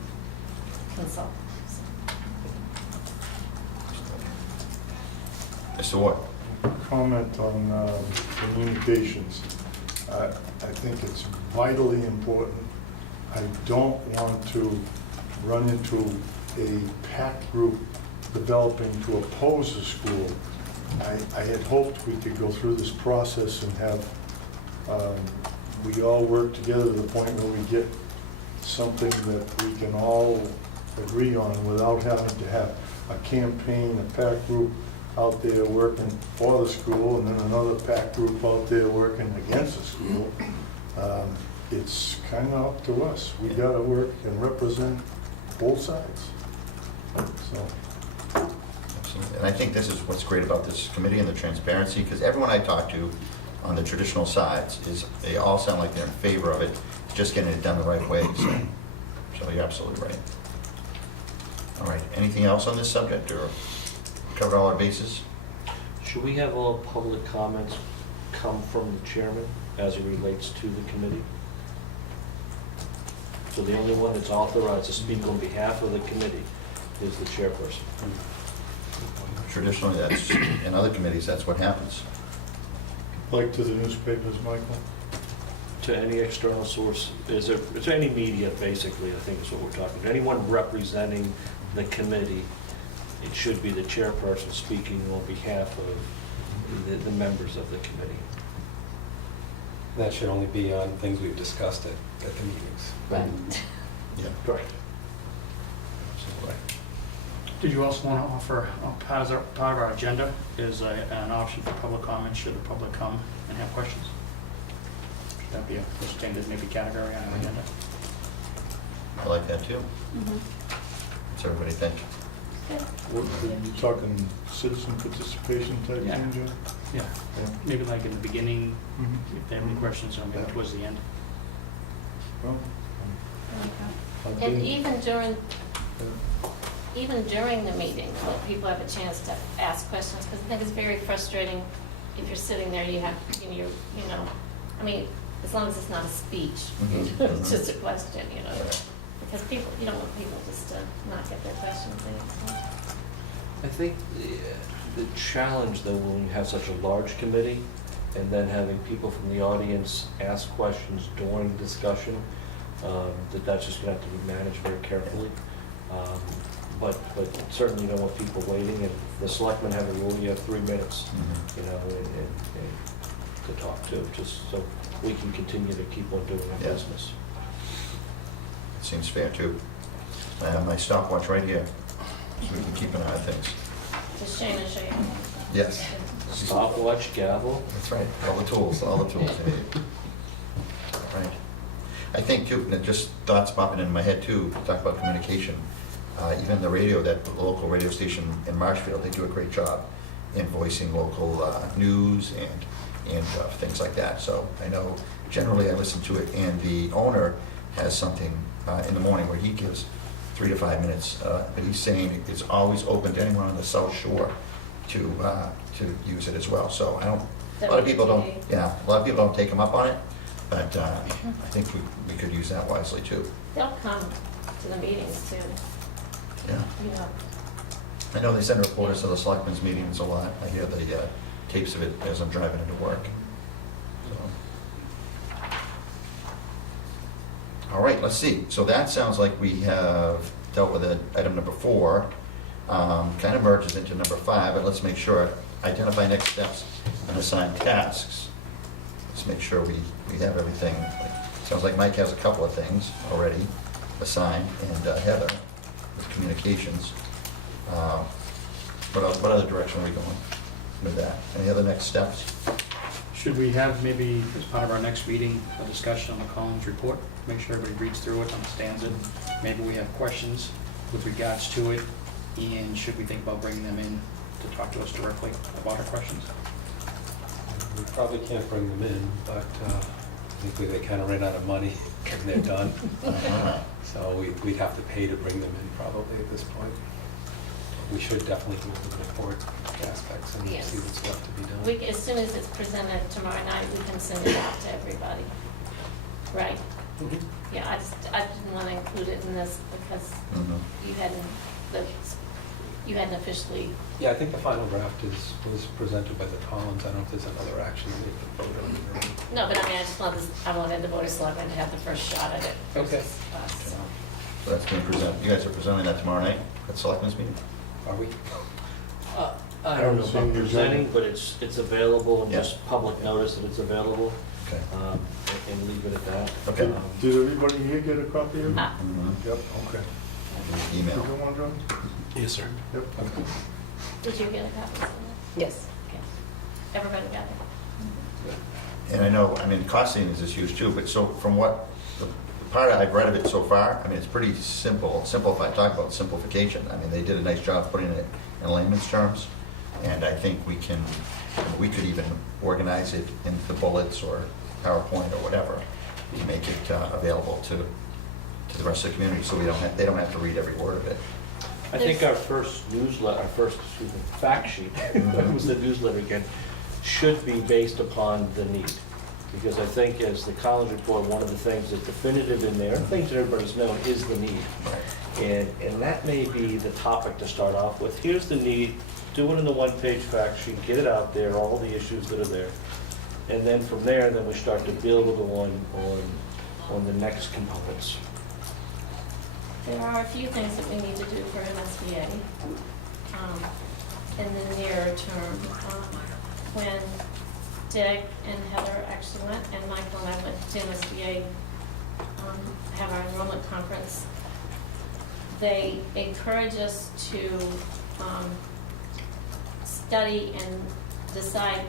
consulted. Mr. Ward? Comment on communications. I think it's vitally important. I don't want to run into a packed group developing to oppose the school. I had hoped we could go through this process and have, we all work together to the point where we get something that we can all agree on without having to have a campaign, a packed group out there working for the school and then another packed group out there working against the school. It's kind of up to us. We got to work and represent both sides. So. Absolutely. And I think this is what's great about this committee and the transparency, because everyone I talk to on the traditional sides they all sound like they're in favor of it, just getting it done the right way. So you're absolutely right. All right, anything else on this subject, or covered all our bases? Should we have all public comments come from the chairman as it relates to the committee? So the only one that's authorized to speak on behalf of the committee is the chairperson. Traditionally, that's, in other committees, that's what happens. Like to the newspapers, Michael? To any external source, to any media, basically, I think is what we're talking about. Anyone representing the committee, it should be the chairperson speaking on behalf of the members of the committee. That should only be on things we've discussed at the meetings. Right. Yeah. Correct. Absolutely. Did you also want to offer, part of our agenda is an option for public comment, should the public come and have questions? Should that be a standard maybe category on our agenda? I like that too. What's everybody think? Are you talking citizen participation type Yeah. thing, Joe? Yeah, maybe like in the beginning, Mhm. if they have any questions, or maybe Yeah. towards the end. Well, I've And been- even during the meeting, let people have a chance to ask questions, because I think it's very frustrating if you're sitting there, you know, I mean, as long as it's not a speech, it's just a question, because people, you don't want people just to not get their questions answered. I think the challenge, though, when you have such a large committee, and then having people from the audience ask questions during discussion, that's just going to have to be managed very carefully. But certainly you don't want people waiting, and the selectmen have a rule, you have 3 minutes, and to talk to, just so we can continue to keep on doing our Yeah. business. It seems fair too. I have my stopwatch right here, so we can keep an eye on things. Just Shane and Shane. Yes. Stopwatch, gavel. That's right, all the tools you need. All right. I think too, just thoughts popping into my head too, talk about communication. Even the radio, that local radio station in Marshfield, they do a great job in voicing local news and things like that. So I know generally I listen to it, and the owner has something in the morning where he gives 3 to 5 minutes, but he's saying it's always open to anyone on the South Shore to use it as well. So I don't, a lot of people don't, yeah, a lot of people don't take him up on it, but I think we could use that wisely too. They'll come to the meetings too, Yeah. you know. I know they send reporters to the selectmen's meetings a lot. I hear the tapes of it as I'm driving into work. So. All right, let's see. So that sounds like we have dealt with item number 4. Kind of merges into number 5, but let's make sure, identify next steps and assign tasks. Let's make sure we have everything. Sounds like Mike has a couple of things already assigned, and Heather with communications. What other direction are we going with that? Any other next steps? Should we have maybe, as part of our next meeting, a discussion on the Collins report? Make sure everybody reads through it, understands it. Maybe we have questions with regards to it, and should we think about bringing them in to talk to us directly about our questions? We probably can't bring them in, but I think they kind of ran out of money and they're done. So we'd have to pay to bring them in probably at this point. We should definitely do the report aspects and Yes. see what's left to be done. As soon as it's presented tomorrow night, we can send it out to everybody. Right? Mhm. Yeah, I didn't want to include it in this because Mhm. you hadn't officially, Yeah, I think the final draft was presented by the Collins. I don't know if there's another action we can vote on. no, but I mean, I wanted the Board of Selectmen to have the first shot at it. Okay. versus us, so. So that's being presented. You guys are presenting that tomorrow night at Selectmen's meeting? Are we? I don't know Seeing about the presenting, agenda. but it's available, and Yeah. just public notice that it's available, Okay. and leave it at that. Okay. Did everybody here get a copy of it? Ah. Mhm. Yep, okay. Email. You got one, John? Yes, sir. Yep. Did you get a copy? Yes. Okay. Everybody got it? And I know, I mean, cost savings is huge too, but so from what, the part I've read of it so far, I mean, it's pretty simplified, talk about simplification. I mean, they did a nice job putting it in layman's terms, and I think we could even organize it into bullets or PowerPoint or whatever to make it available to the rest of the community, so they don't have to read every word of it. I think our first fact sheet, that was the newsletter again, should be based upon the need. Because I think as the Collins report, one of the things that's definitive in there, and things that everybody's known, is the need. And that may be the topic to start off with. Here's the need, do it in the one-page fact sheet, get it out there, all the issues that are there. And then from there, then we start to build on the next components. There are a few things that we need to do for MSBA in the nearer term. When Dick and Heather actually went, and Michael and I went to MSBA, have our enrollment conference, they encourage us to study and decide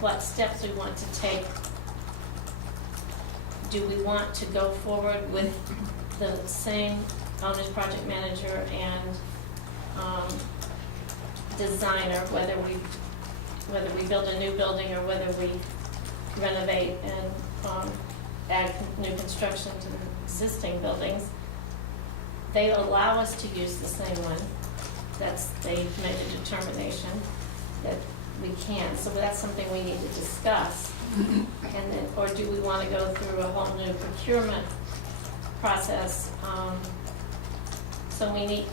what steps we want to take. Do we want to go forward with the same owner's project manager and designer, whether we build a new building or whether we renovate and add new construction to the existing buildings? They allow us to use the same one. They made a determination that we can. So that's something we need to discuss. And then, or do we want to go through a whole new procurement process? So we need,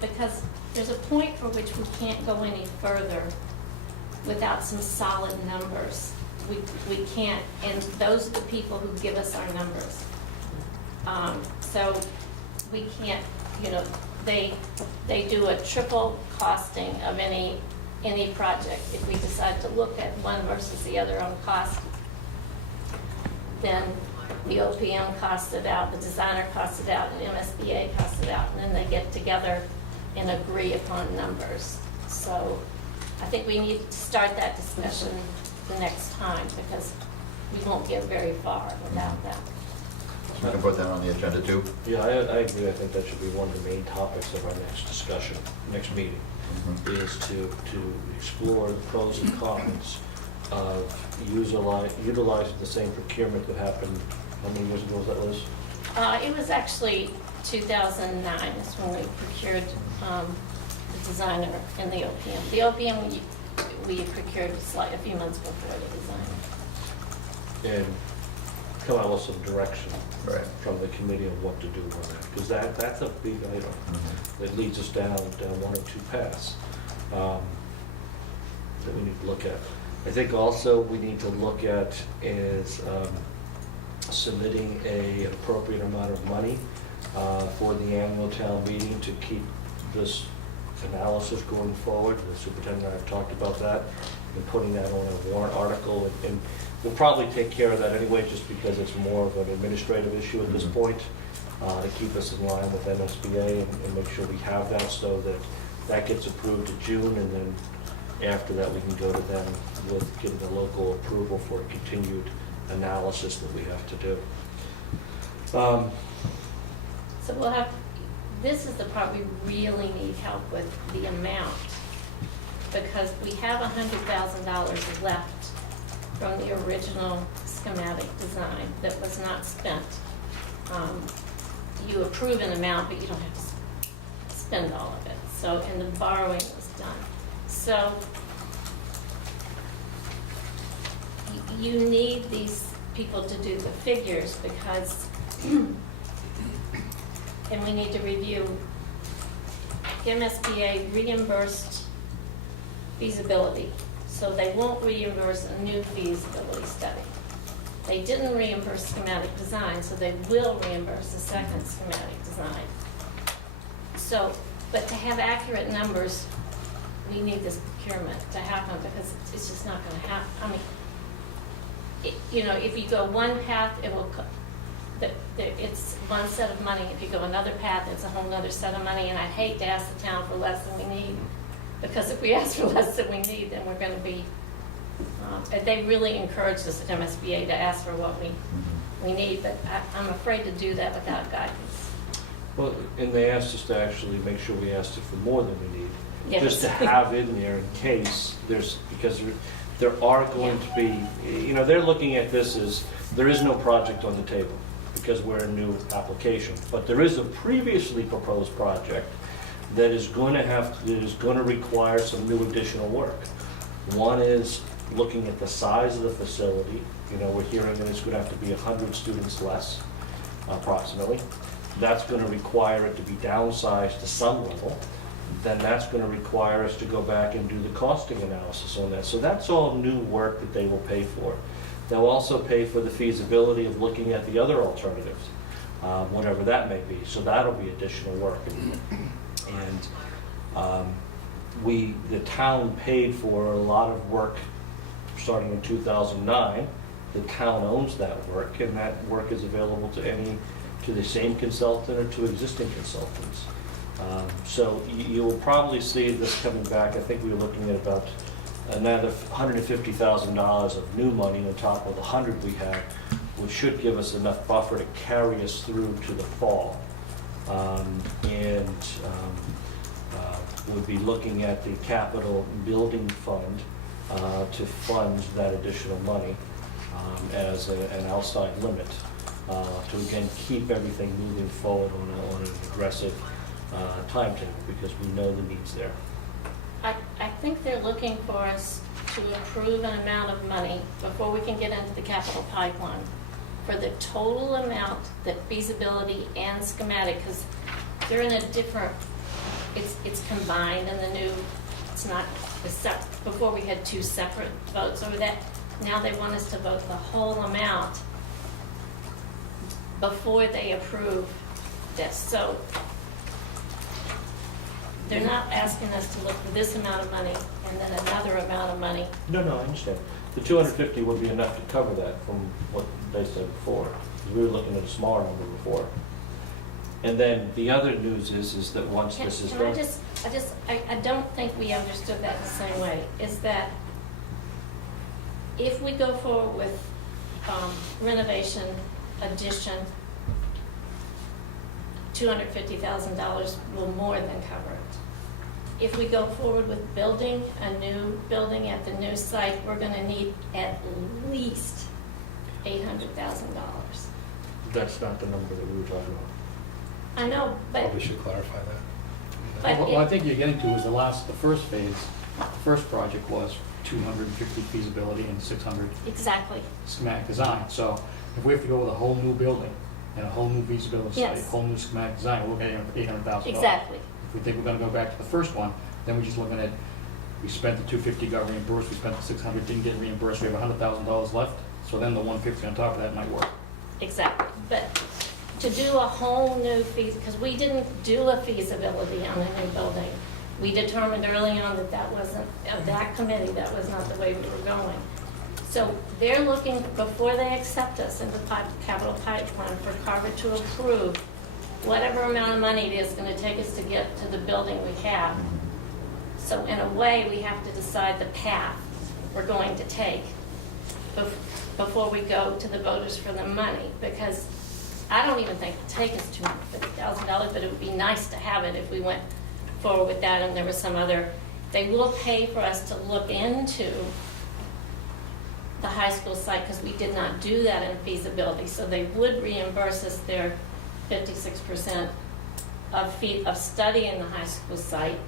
because there's a point for which we can't go any further without some solid numbers. We can't, and those are the people who give us our numbers. So we can't, they do a triple costing of any project. If we decide to look at one versus the other on cost, then the OPM costs it out, the designer costs it out, and MSBA costs it out, and then they get together and agree upon numbers. So I think we need to start that discussion the next time, because we won't get very far without that. So we can put that on the agenda too. Yeah, I agree. I think that should be one of the main topics of our next discussion, next meeting, is to explore the pros and cons of utilizing the same procurement that happened, how many years ago was that, Liz? It was actually 2009 is when we procured the designer and the OPM. The OPM we procured a few months before the designer. And come out with some direction Right. from the committee on what to do on that, because that's a big item that leads us down one or two paths that we need to look at. I think also we need to look at is submitting an appropriate amount of money for the annual town meeting to keep this analysis going forward. The superintendent and I have talked about that and putting that on a warrant article, and we'll probably take care of that anyway, just because it's more of an administrative issue at this point, to keep us in line with MSBA and make sure we have that, so that that gets approved in June, and then after that we can go to them with getting a local approval for a continued analysis that we have to do. So we'll have, this is the part we really need help with, the amount, because we have $100,000 left from the original schematic design that was not spent. You approve an amount, but you don't have to spend all of it. So, and the borrowing was done. So you need these people to do the figures, because and we need to review MSBA reimbursed feasibility, so they won't reimburse a new feasibility study. They didn't reimburse schematic design, so they will reimburse a second schematic design. So, but to have accurate numbers, we need this procurement to happen, because it's just not going to happen. I mean, if you go one path, it will. It's one set of money. If you go another path, it's a whole other set of money. And I'd hate to ask the town for less than we need, because if we ask for less than we need, then we're going to be. They really encouraged us at MSBA to ask for what we need, but I'm afraid to do that without guidance. Well, and they asked us to actually make sure we asked it for more than we need, Yes. just to have in there in case there's, because there are going to be, they're looking at this as, there is no project on the table because we're a new application, but there is a previously proposed project that is going to require some new additional work. One is looking at the size of the facility. We're hearing that it's going to have to be 100 students less, approximately. That's going to require it to be downsized to some level. Then that's going to require us to go back and do the costing analysis on that. So that's all new work that they will pay for. They'll also pay for the feasibility of looking at the other alternatives, whatever that may be. So that'll be additional work. And the town paid for a lot of work starting in 2009. The town owns that work, and that work is available to the same consultant or to existing consultants. So you'll probably see this coming back. I think we were looking at about another $150,000 of new money on top of the 100 we have, which should give us enough buffer to carry us through to the fall. We'll be looking at the capital building fund to fund that additional money as an outside limit to again keep everything moving forward on an aggressive timetable, because we know the needs there. I think they're looking for us to approve an amount of money before we can get into the capital pipeline for the total amount that feasibility and schematic, because they're in a different, it's combined in the new, it's not, before we had two separate votes over that. Now they want us to vote the whole amount before they approve this. So they're not asking us to look for this amount of money and then another amount of money. No, I understand. The 250 would be enough to cover that from what they said before. We were looking at a smaller number before. And then the other news is that once this is done. I don't think we understood that the same way, is that if we go forward with renovation, addition, $250,000 will more than cover it. If we go forward with building a new building at the new site, we're gonna need at least $800,000. That's not the number that we were talking about. I know, but, Probably should clarify that. but What I it, think you're getting to is the first phase, the first project was 250 feasibility and 600 exactly, schematic design. So if we have to go with a whole new building and a whole new feasibility study, a Yes. whole new schematic design, we're looking at $800,000. exactly. If we think we're gonna go back to the first one, then we're just looking at, we spent the 250, got reimbursed, we spent the 600, didn't get reimbursed, we have $100,000 left, so then the 150 on top of that might work. Exactly, but to do a whole new because we didn't do a feasibility on a new building. We determined early on that that wasn't, of that committee, that was not the way we were going. So they're looking, before they accept us in the capital pipeline, for Carver to approve whatever amount of money it is gonna take us to get to the building we have. So in a way, we have to decide the path we're going to take before we go to the voters for the money, because I don't even think it'll take us $250,000, but it would be nice to have it if we went forward with that, and there was some other, they will pay for us to look into the high school site, because we did not do that in feasibility, so they would reimburse us their 56% of study in the high school site.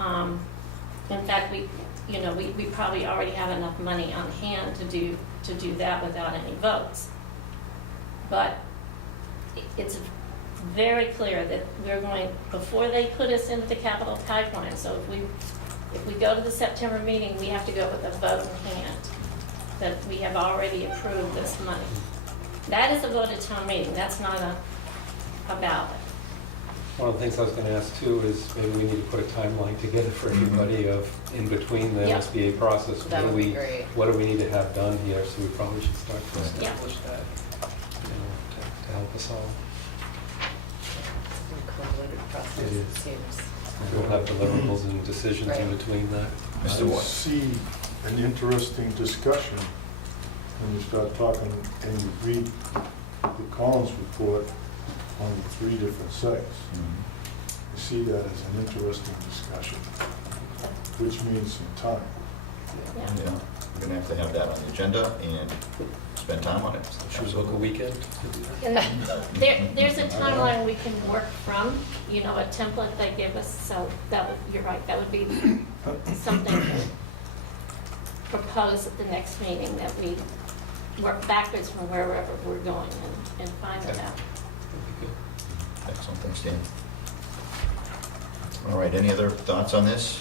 In fact, we probably already have enough money on hand to do that without any votes. But it's very clear that we're going, before they put us into the capital pipeline, so if we go to the September meeting, we have to go with a vote in hand that we have already approved this money. That is a vote at town meeting, that's not a ballot. One of the things I was going to ask too is maybe we need to put a timeline together for everybody of, in between the Yeah. SBA process. That would be great. What do we need to have done here? So we probably should start to Yeah. establish that, to help us all. Convoluted process, It is. seems. And we'll have deliverables and decisions in Right. between that. Mr. I Ward. see an interesting discussion when you start talking and you read the Collins report on the 3 different sites. I see that as an interesting discussion, which means some time. Yeah. Yeah, we're gonna have to have that on the agenda and spend time on it. Should we book a weekend? And there's a timeline we can work from, a template they give us, so you're right, that would be something to propose at the next meeting, that we work backwards from wherever we're going and find it out. Excellent, thanks, Dan. All right, any other thoughts on this?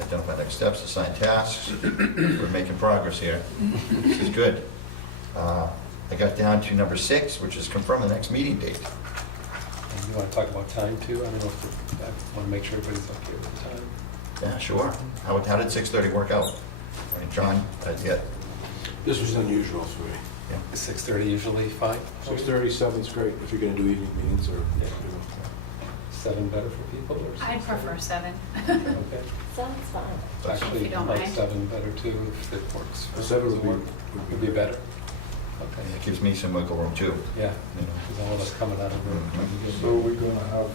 Identify next steps, assign tasks. We're making progress here. This is good. I got down to number 6, which is confirm the next meeting date. And you want to talk about time too? I don't know if, I want to make sure everybody's okay with the time. Yeah, sure. How did 6:30 work out? Right, John, yeah. This was unusual for me. Is 6:30 usually fine? 6:30, 7's great if you're gonna do evening meetings or, Yeah. 7 better for people or? I'd prefer 7. Okay. So it's fine. Actually, If you don't like mind. 7 better too, if it works. A 7 would be- Would be better? And Okay, it gives me some wiggle room too. yeah, You know. because all of us coming out of work. So we're gonna have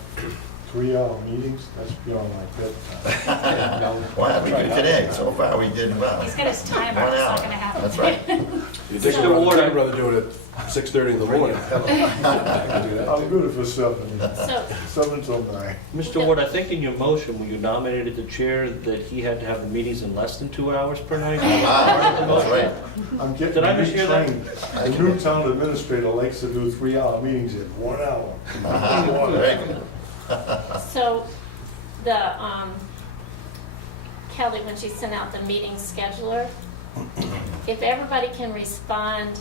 3-hour meetings? That's beyond my bedtime. No, Well, we try did not today, to. so far we did well. He's got his timer, 1 it's hour. not gonna happen. That's right. you think I'd rather do it at 6:30 in the morning. I can do that I'm too. good for 7, So 7 till 9. Mr. Ward, I think in your motion, when you nominated the chair, that he had to have the meetings in less than 2 hours per night? Wow, that's right. I'm getting Did I mishear that? retrained. The new town administrator likes to do 3-hour meetings in 1 hour. Very good. So Kelly, when she sent out the meeting scheduler, if everybody can respond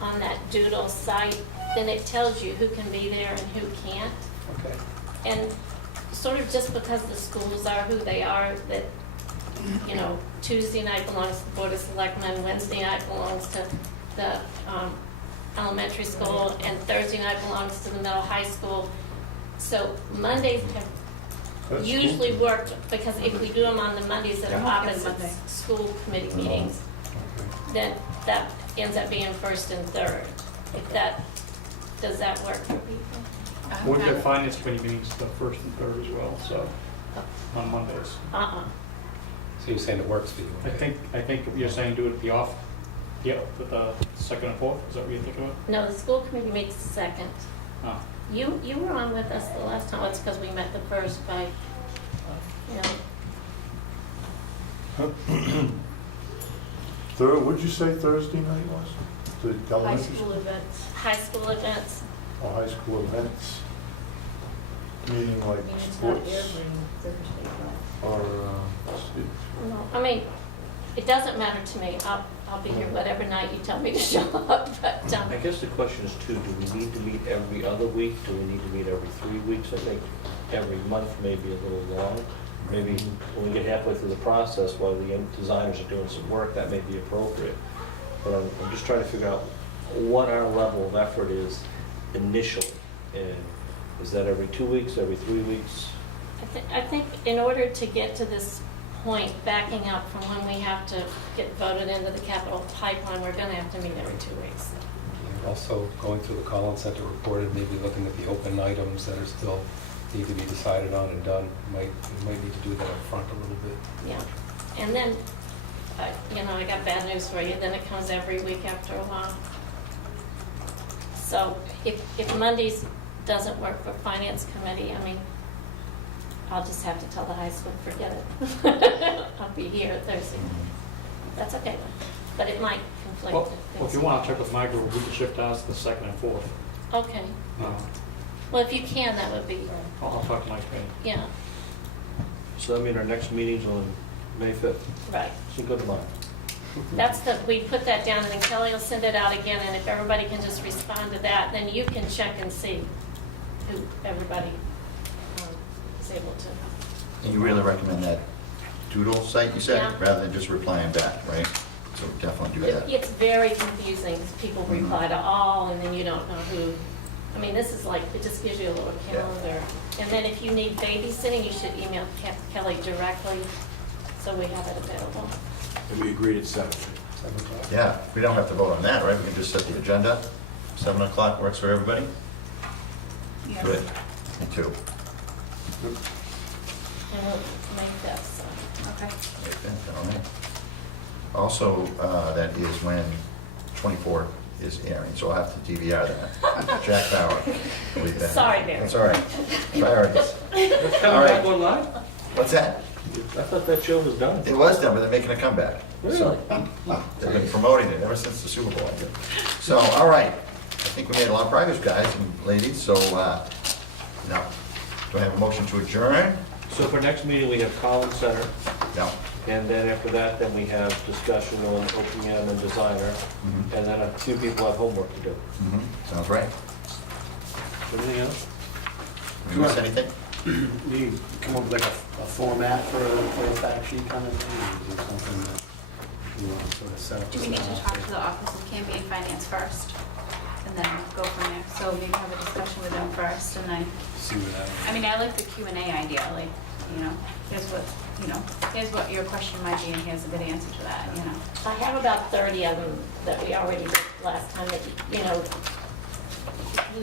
on that doodle site, then it tells you who can be there and who can't. Okay. And sort of just because the schools are who they are, that, Tuesday night belongs to the Board of Selectmen, Wednesday night belongs to the elementary school, and Thursday night belongs to the middle high school. So Mondays have That's cool. usually worked, because if we do them on the Mondays that are I don't get opposite Monday. school committee meetings, then that ends up being first and third. If that Does that work for people? We've got finance committee meetings the first and third as well, so, on Mondays. So you're saying it works for you? I think you're saying do it at the off, with the second and fourth, is that what you're thinking about? No, the school committee meets the second. Oh. You were on with us the last time, it's because we met the first by, What'd you say Thursday night was? The high elementary school events. High school events. or high school events? Meaning like It's not sports every Thursday, but. or, No, I mean, it doesn't matter to me. I'll be here whatever night you tell me to show up, but, I guess the question is too, do we need to meet every other week? Do we need to meet every 3 weeks? I think every month may be a little long. Maybe when we get halfway through the process, while the designers are doing some work, that may be appropriate. But I'm just trying to figure out what our level of effort is initially. And is that every 2 weeks, every 3 weeks? I think in order to get to this point, backing up from when we have to get voted into the capital pipeline, we're going to have to meet every 2 weeks. You're also going through the Collins Center report and maybe looking at the open items that are still need to be decided on and done. You might need to do that up front a little bit. Yeah. And then, I got bad news for you. Then it comes every week after a while. So if Mondays doesn't work for finance committee, I mean, I'll just have to tell the high school, forget it. I'll be here Thursday. That's okay though. But it might conflict. Well, with if things. you want to check with my group, we can shift ours to the second and fourth. Okay. Well, if you can, that would be, I'll talk to my committee. yeah, So that means our next meeting's on May 5th. right. It's a good month. We put that down and then Kelly will send it out again, and if everybody can just respond to that, then you can check and see who everybody is able to. And you really recommend that doodle site, you said, Yeah. rather than just replying back, right? So definitely do that. It's very confusing, because people reply to all, and then you don't know who. I mean, this is like, it just gives you a little Yeah. calendar. And then if you need babysitting, you should email Kelly directly, so we have it available. And we agreed at 7. 7 o'clock? Yeah, we don't have to vote on that, right? We can just set the agenda. 7 o'clock works for everybody? Yes. Good. Me too. And we'll make that, so. Okay. All right. Also, that is when 24 is airing, so I'll have to DVR that. Jack Bauer. Sorry, Barry. That's all right. Priorities. That's All coming right. back online? What's that? I thought that show was done. It was done, but they're making a comeback. So, Really? they've been promoting it ever since the Super Bowl ended. So, all right. I think we made a lot of progress, guys and ladies, so, now, do I have a motion to adjourn? So for next meeting, we have Collins Center, No. and then after that, then we have discussion on OPM and designer, Mhm. and then a few people have homework to do. Mhm. Sounds right. Anything else? Did we miss anything? You come up with like a format for a fact sheet kind of thing, or is there something that you want to sort of set up? Do we need to talk to the Office of Campaign Finance first, and then go from there? So maybe have a discussion with them first, and then, See where that I mean, I like the Q&A idea, like, here's what your question might be, and here's a good answer to that, I have about 30 of them that we already did last time, that, we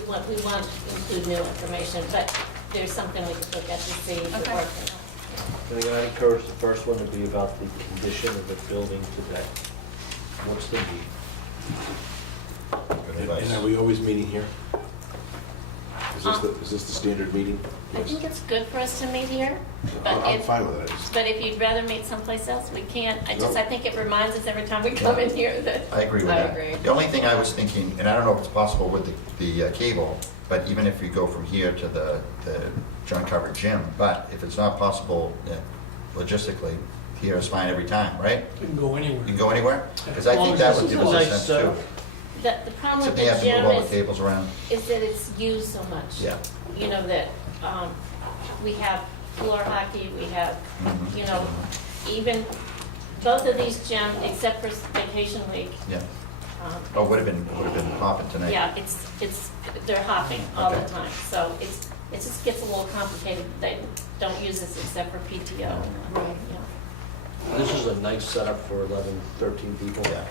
want to include new information, but there's something we could look at to see if it Okay. works or not. I think I encourage the first one to be about the condition of the building today. What's the need? Good And advice. are we always meeting here? Is this the standard meeting? I think it's good for us to meet here, but I'm if, fine with it. I just- but if you'd rather meet someplace else, we can. I No. think it reminds us every time we come in here that. I agree with I that. agree. The only thing I was thinking, and I don't know if it's possible with the cable, but even if we go from here to the John Carver gym, but if it's not possible logistically, here is fine every time, right? You can go anywhere. You can go anywhere? Because I think that would give us a sense too. The problem with Except they have the to move gym all the cables around. is that it's used so much. Yeah. That we have floor hockey, we have, Mhm. even both of these gyms, except for vacation week. Yeah. um, Would have been popping tonight. Yeah, they're hopping all the Okay. time, so it just gets a little complicated. They don't use this except for PTO. This is a nice setup for 11, 13 people. Yeah.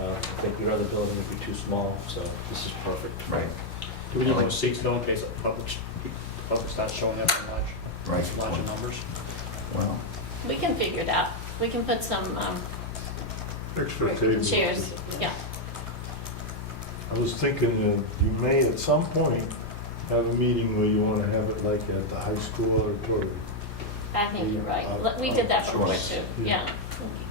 I think your other building would be too small, so this is perfect. Right. Do we need more seats though in case the public starts showing up in larger numbers? Well, We can figure it out. We can put some Extra tables. chairs, yeah. I was thinking that you may at some point have a meeting where you want to have it like at the high school auditorium. I think you're right. We did that before too, yeah.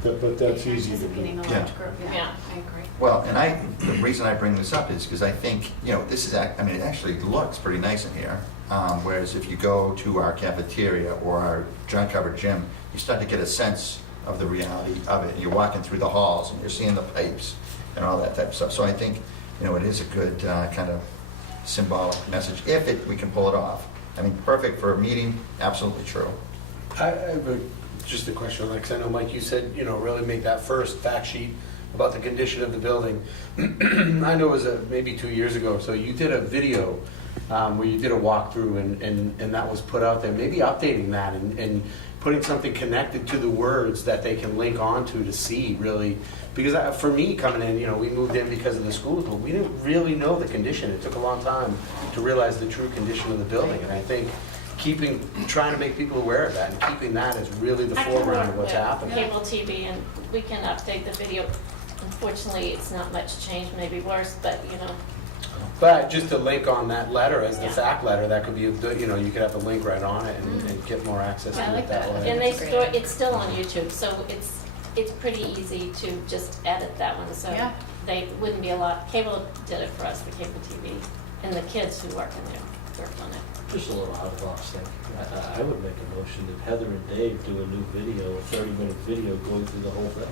But that's easy to Anticipating do. a Yeah. large group, yeah, Yeah. I agree. well, and the reason I bring this up is because I think, this is, I mean, it actually looks pretty nice in here. Whereas if you go to our cafeteria or our John Carver gym, you start to get a sense of the reality of it. You're walking through the halls and you're seeing the pipes and all that type of stuff. So I think, it is a good kind of symbolic message, if we can pull it off. I mean, perfect for a meeting, absolutely true. I have just a question, like, 'cause I know, Mike, you said, really make that first fact sheet about the condition of the building. I know it was maybe 2 years ago, so you did a video where you did a walkthrough and that was put out there. Maybe updating that and putting something connected to the words that they can link onto to see, really. Because for me, coming in, we moved in because of the schools, but we didn't really know the condition. It took a long time to realize the true condition of the building, and I think trying to make people aware of that and keeping that as really the I can foreground work of what's with happening. cable TV and we can update the video. Unfortunately, it's not much change, maybe worse, but But just to link on that letter as the Yeah. fact letter, that could be, you could have the link right on it and get more access Yeah, I to like it that that. way. And they That's a great store, idea. it's still on YouTube, so it's pretty easy to just edit that one, so Yeah. they wouldn't be a lot. Cable did it for us, the cable TV, and the kids who work in there worked on it. Just a little out of box thing. I would make a motion that Heather and Dave do a new video, a 30-minute video going through the whole thing.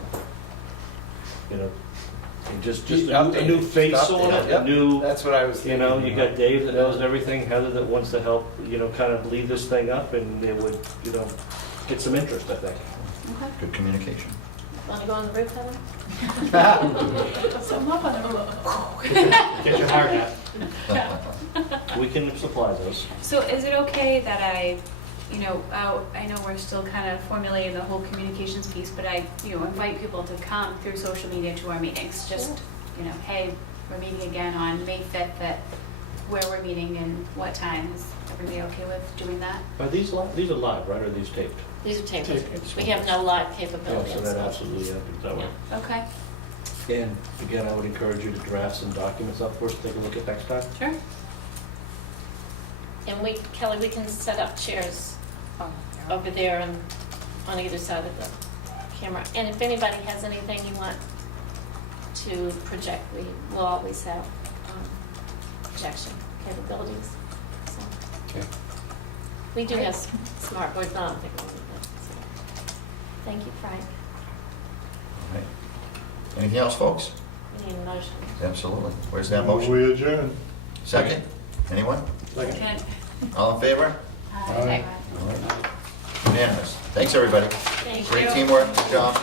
And just a update new it. face Just on update it, Yep. a new, That's what I was thinking. you got Dave that knows everything, Heather that wants to help, kind of lead this thing up, and it would, get some interest, I think. Okay. Good communication. Want to go on the roof, Heather? So I'm up on the roof. Get your hard hat. We can supply those. So is it okay that I know we're still kind of formulating the whole communications piece, but I, invite people to come through social media to our meetings? Just, hey, we're meeting again on May 5th at where we're meeting and what time. Is everybody okay with doing that? Are these live? These are live, right, or are these taped? These are taped. Taped. We have no live Yeah, capability. so and that stuff. absolutely happens that way. Okay, And again, I would encourage you to draft some documents up for us to take a look at next time. sure. And Kelly, we can set up chairs over there and on either side of the camera. And if anybody has anything you want to project, we will always have projection capabilities. So Okay. we do have smart boards, but I don't think we'll need that. So, thank you, Frank. All right. Anything else, folks? We need a motion. Absolutely. Where's that motion? We adjourn. Second? Anyone? Okay. All in favor? Aye. Unanimous. Thanks, everybody. Thank Great you. teamwork, good job.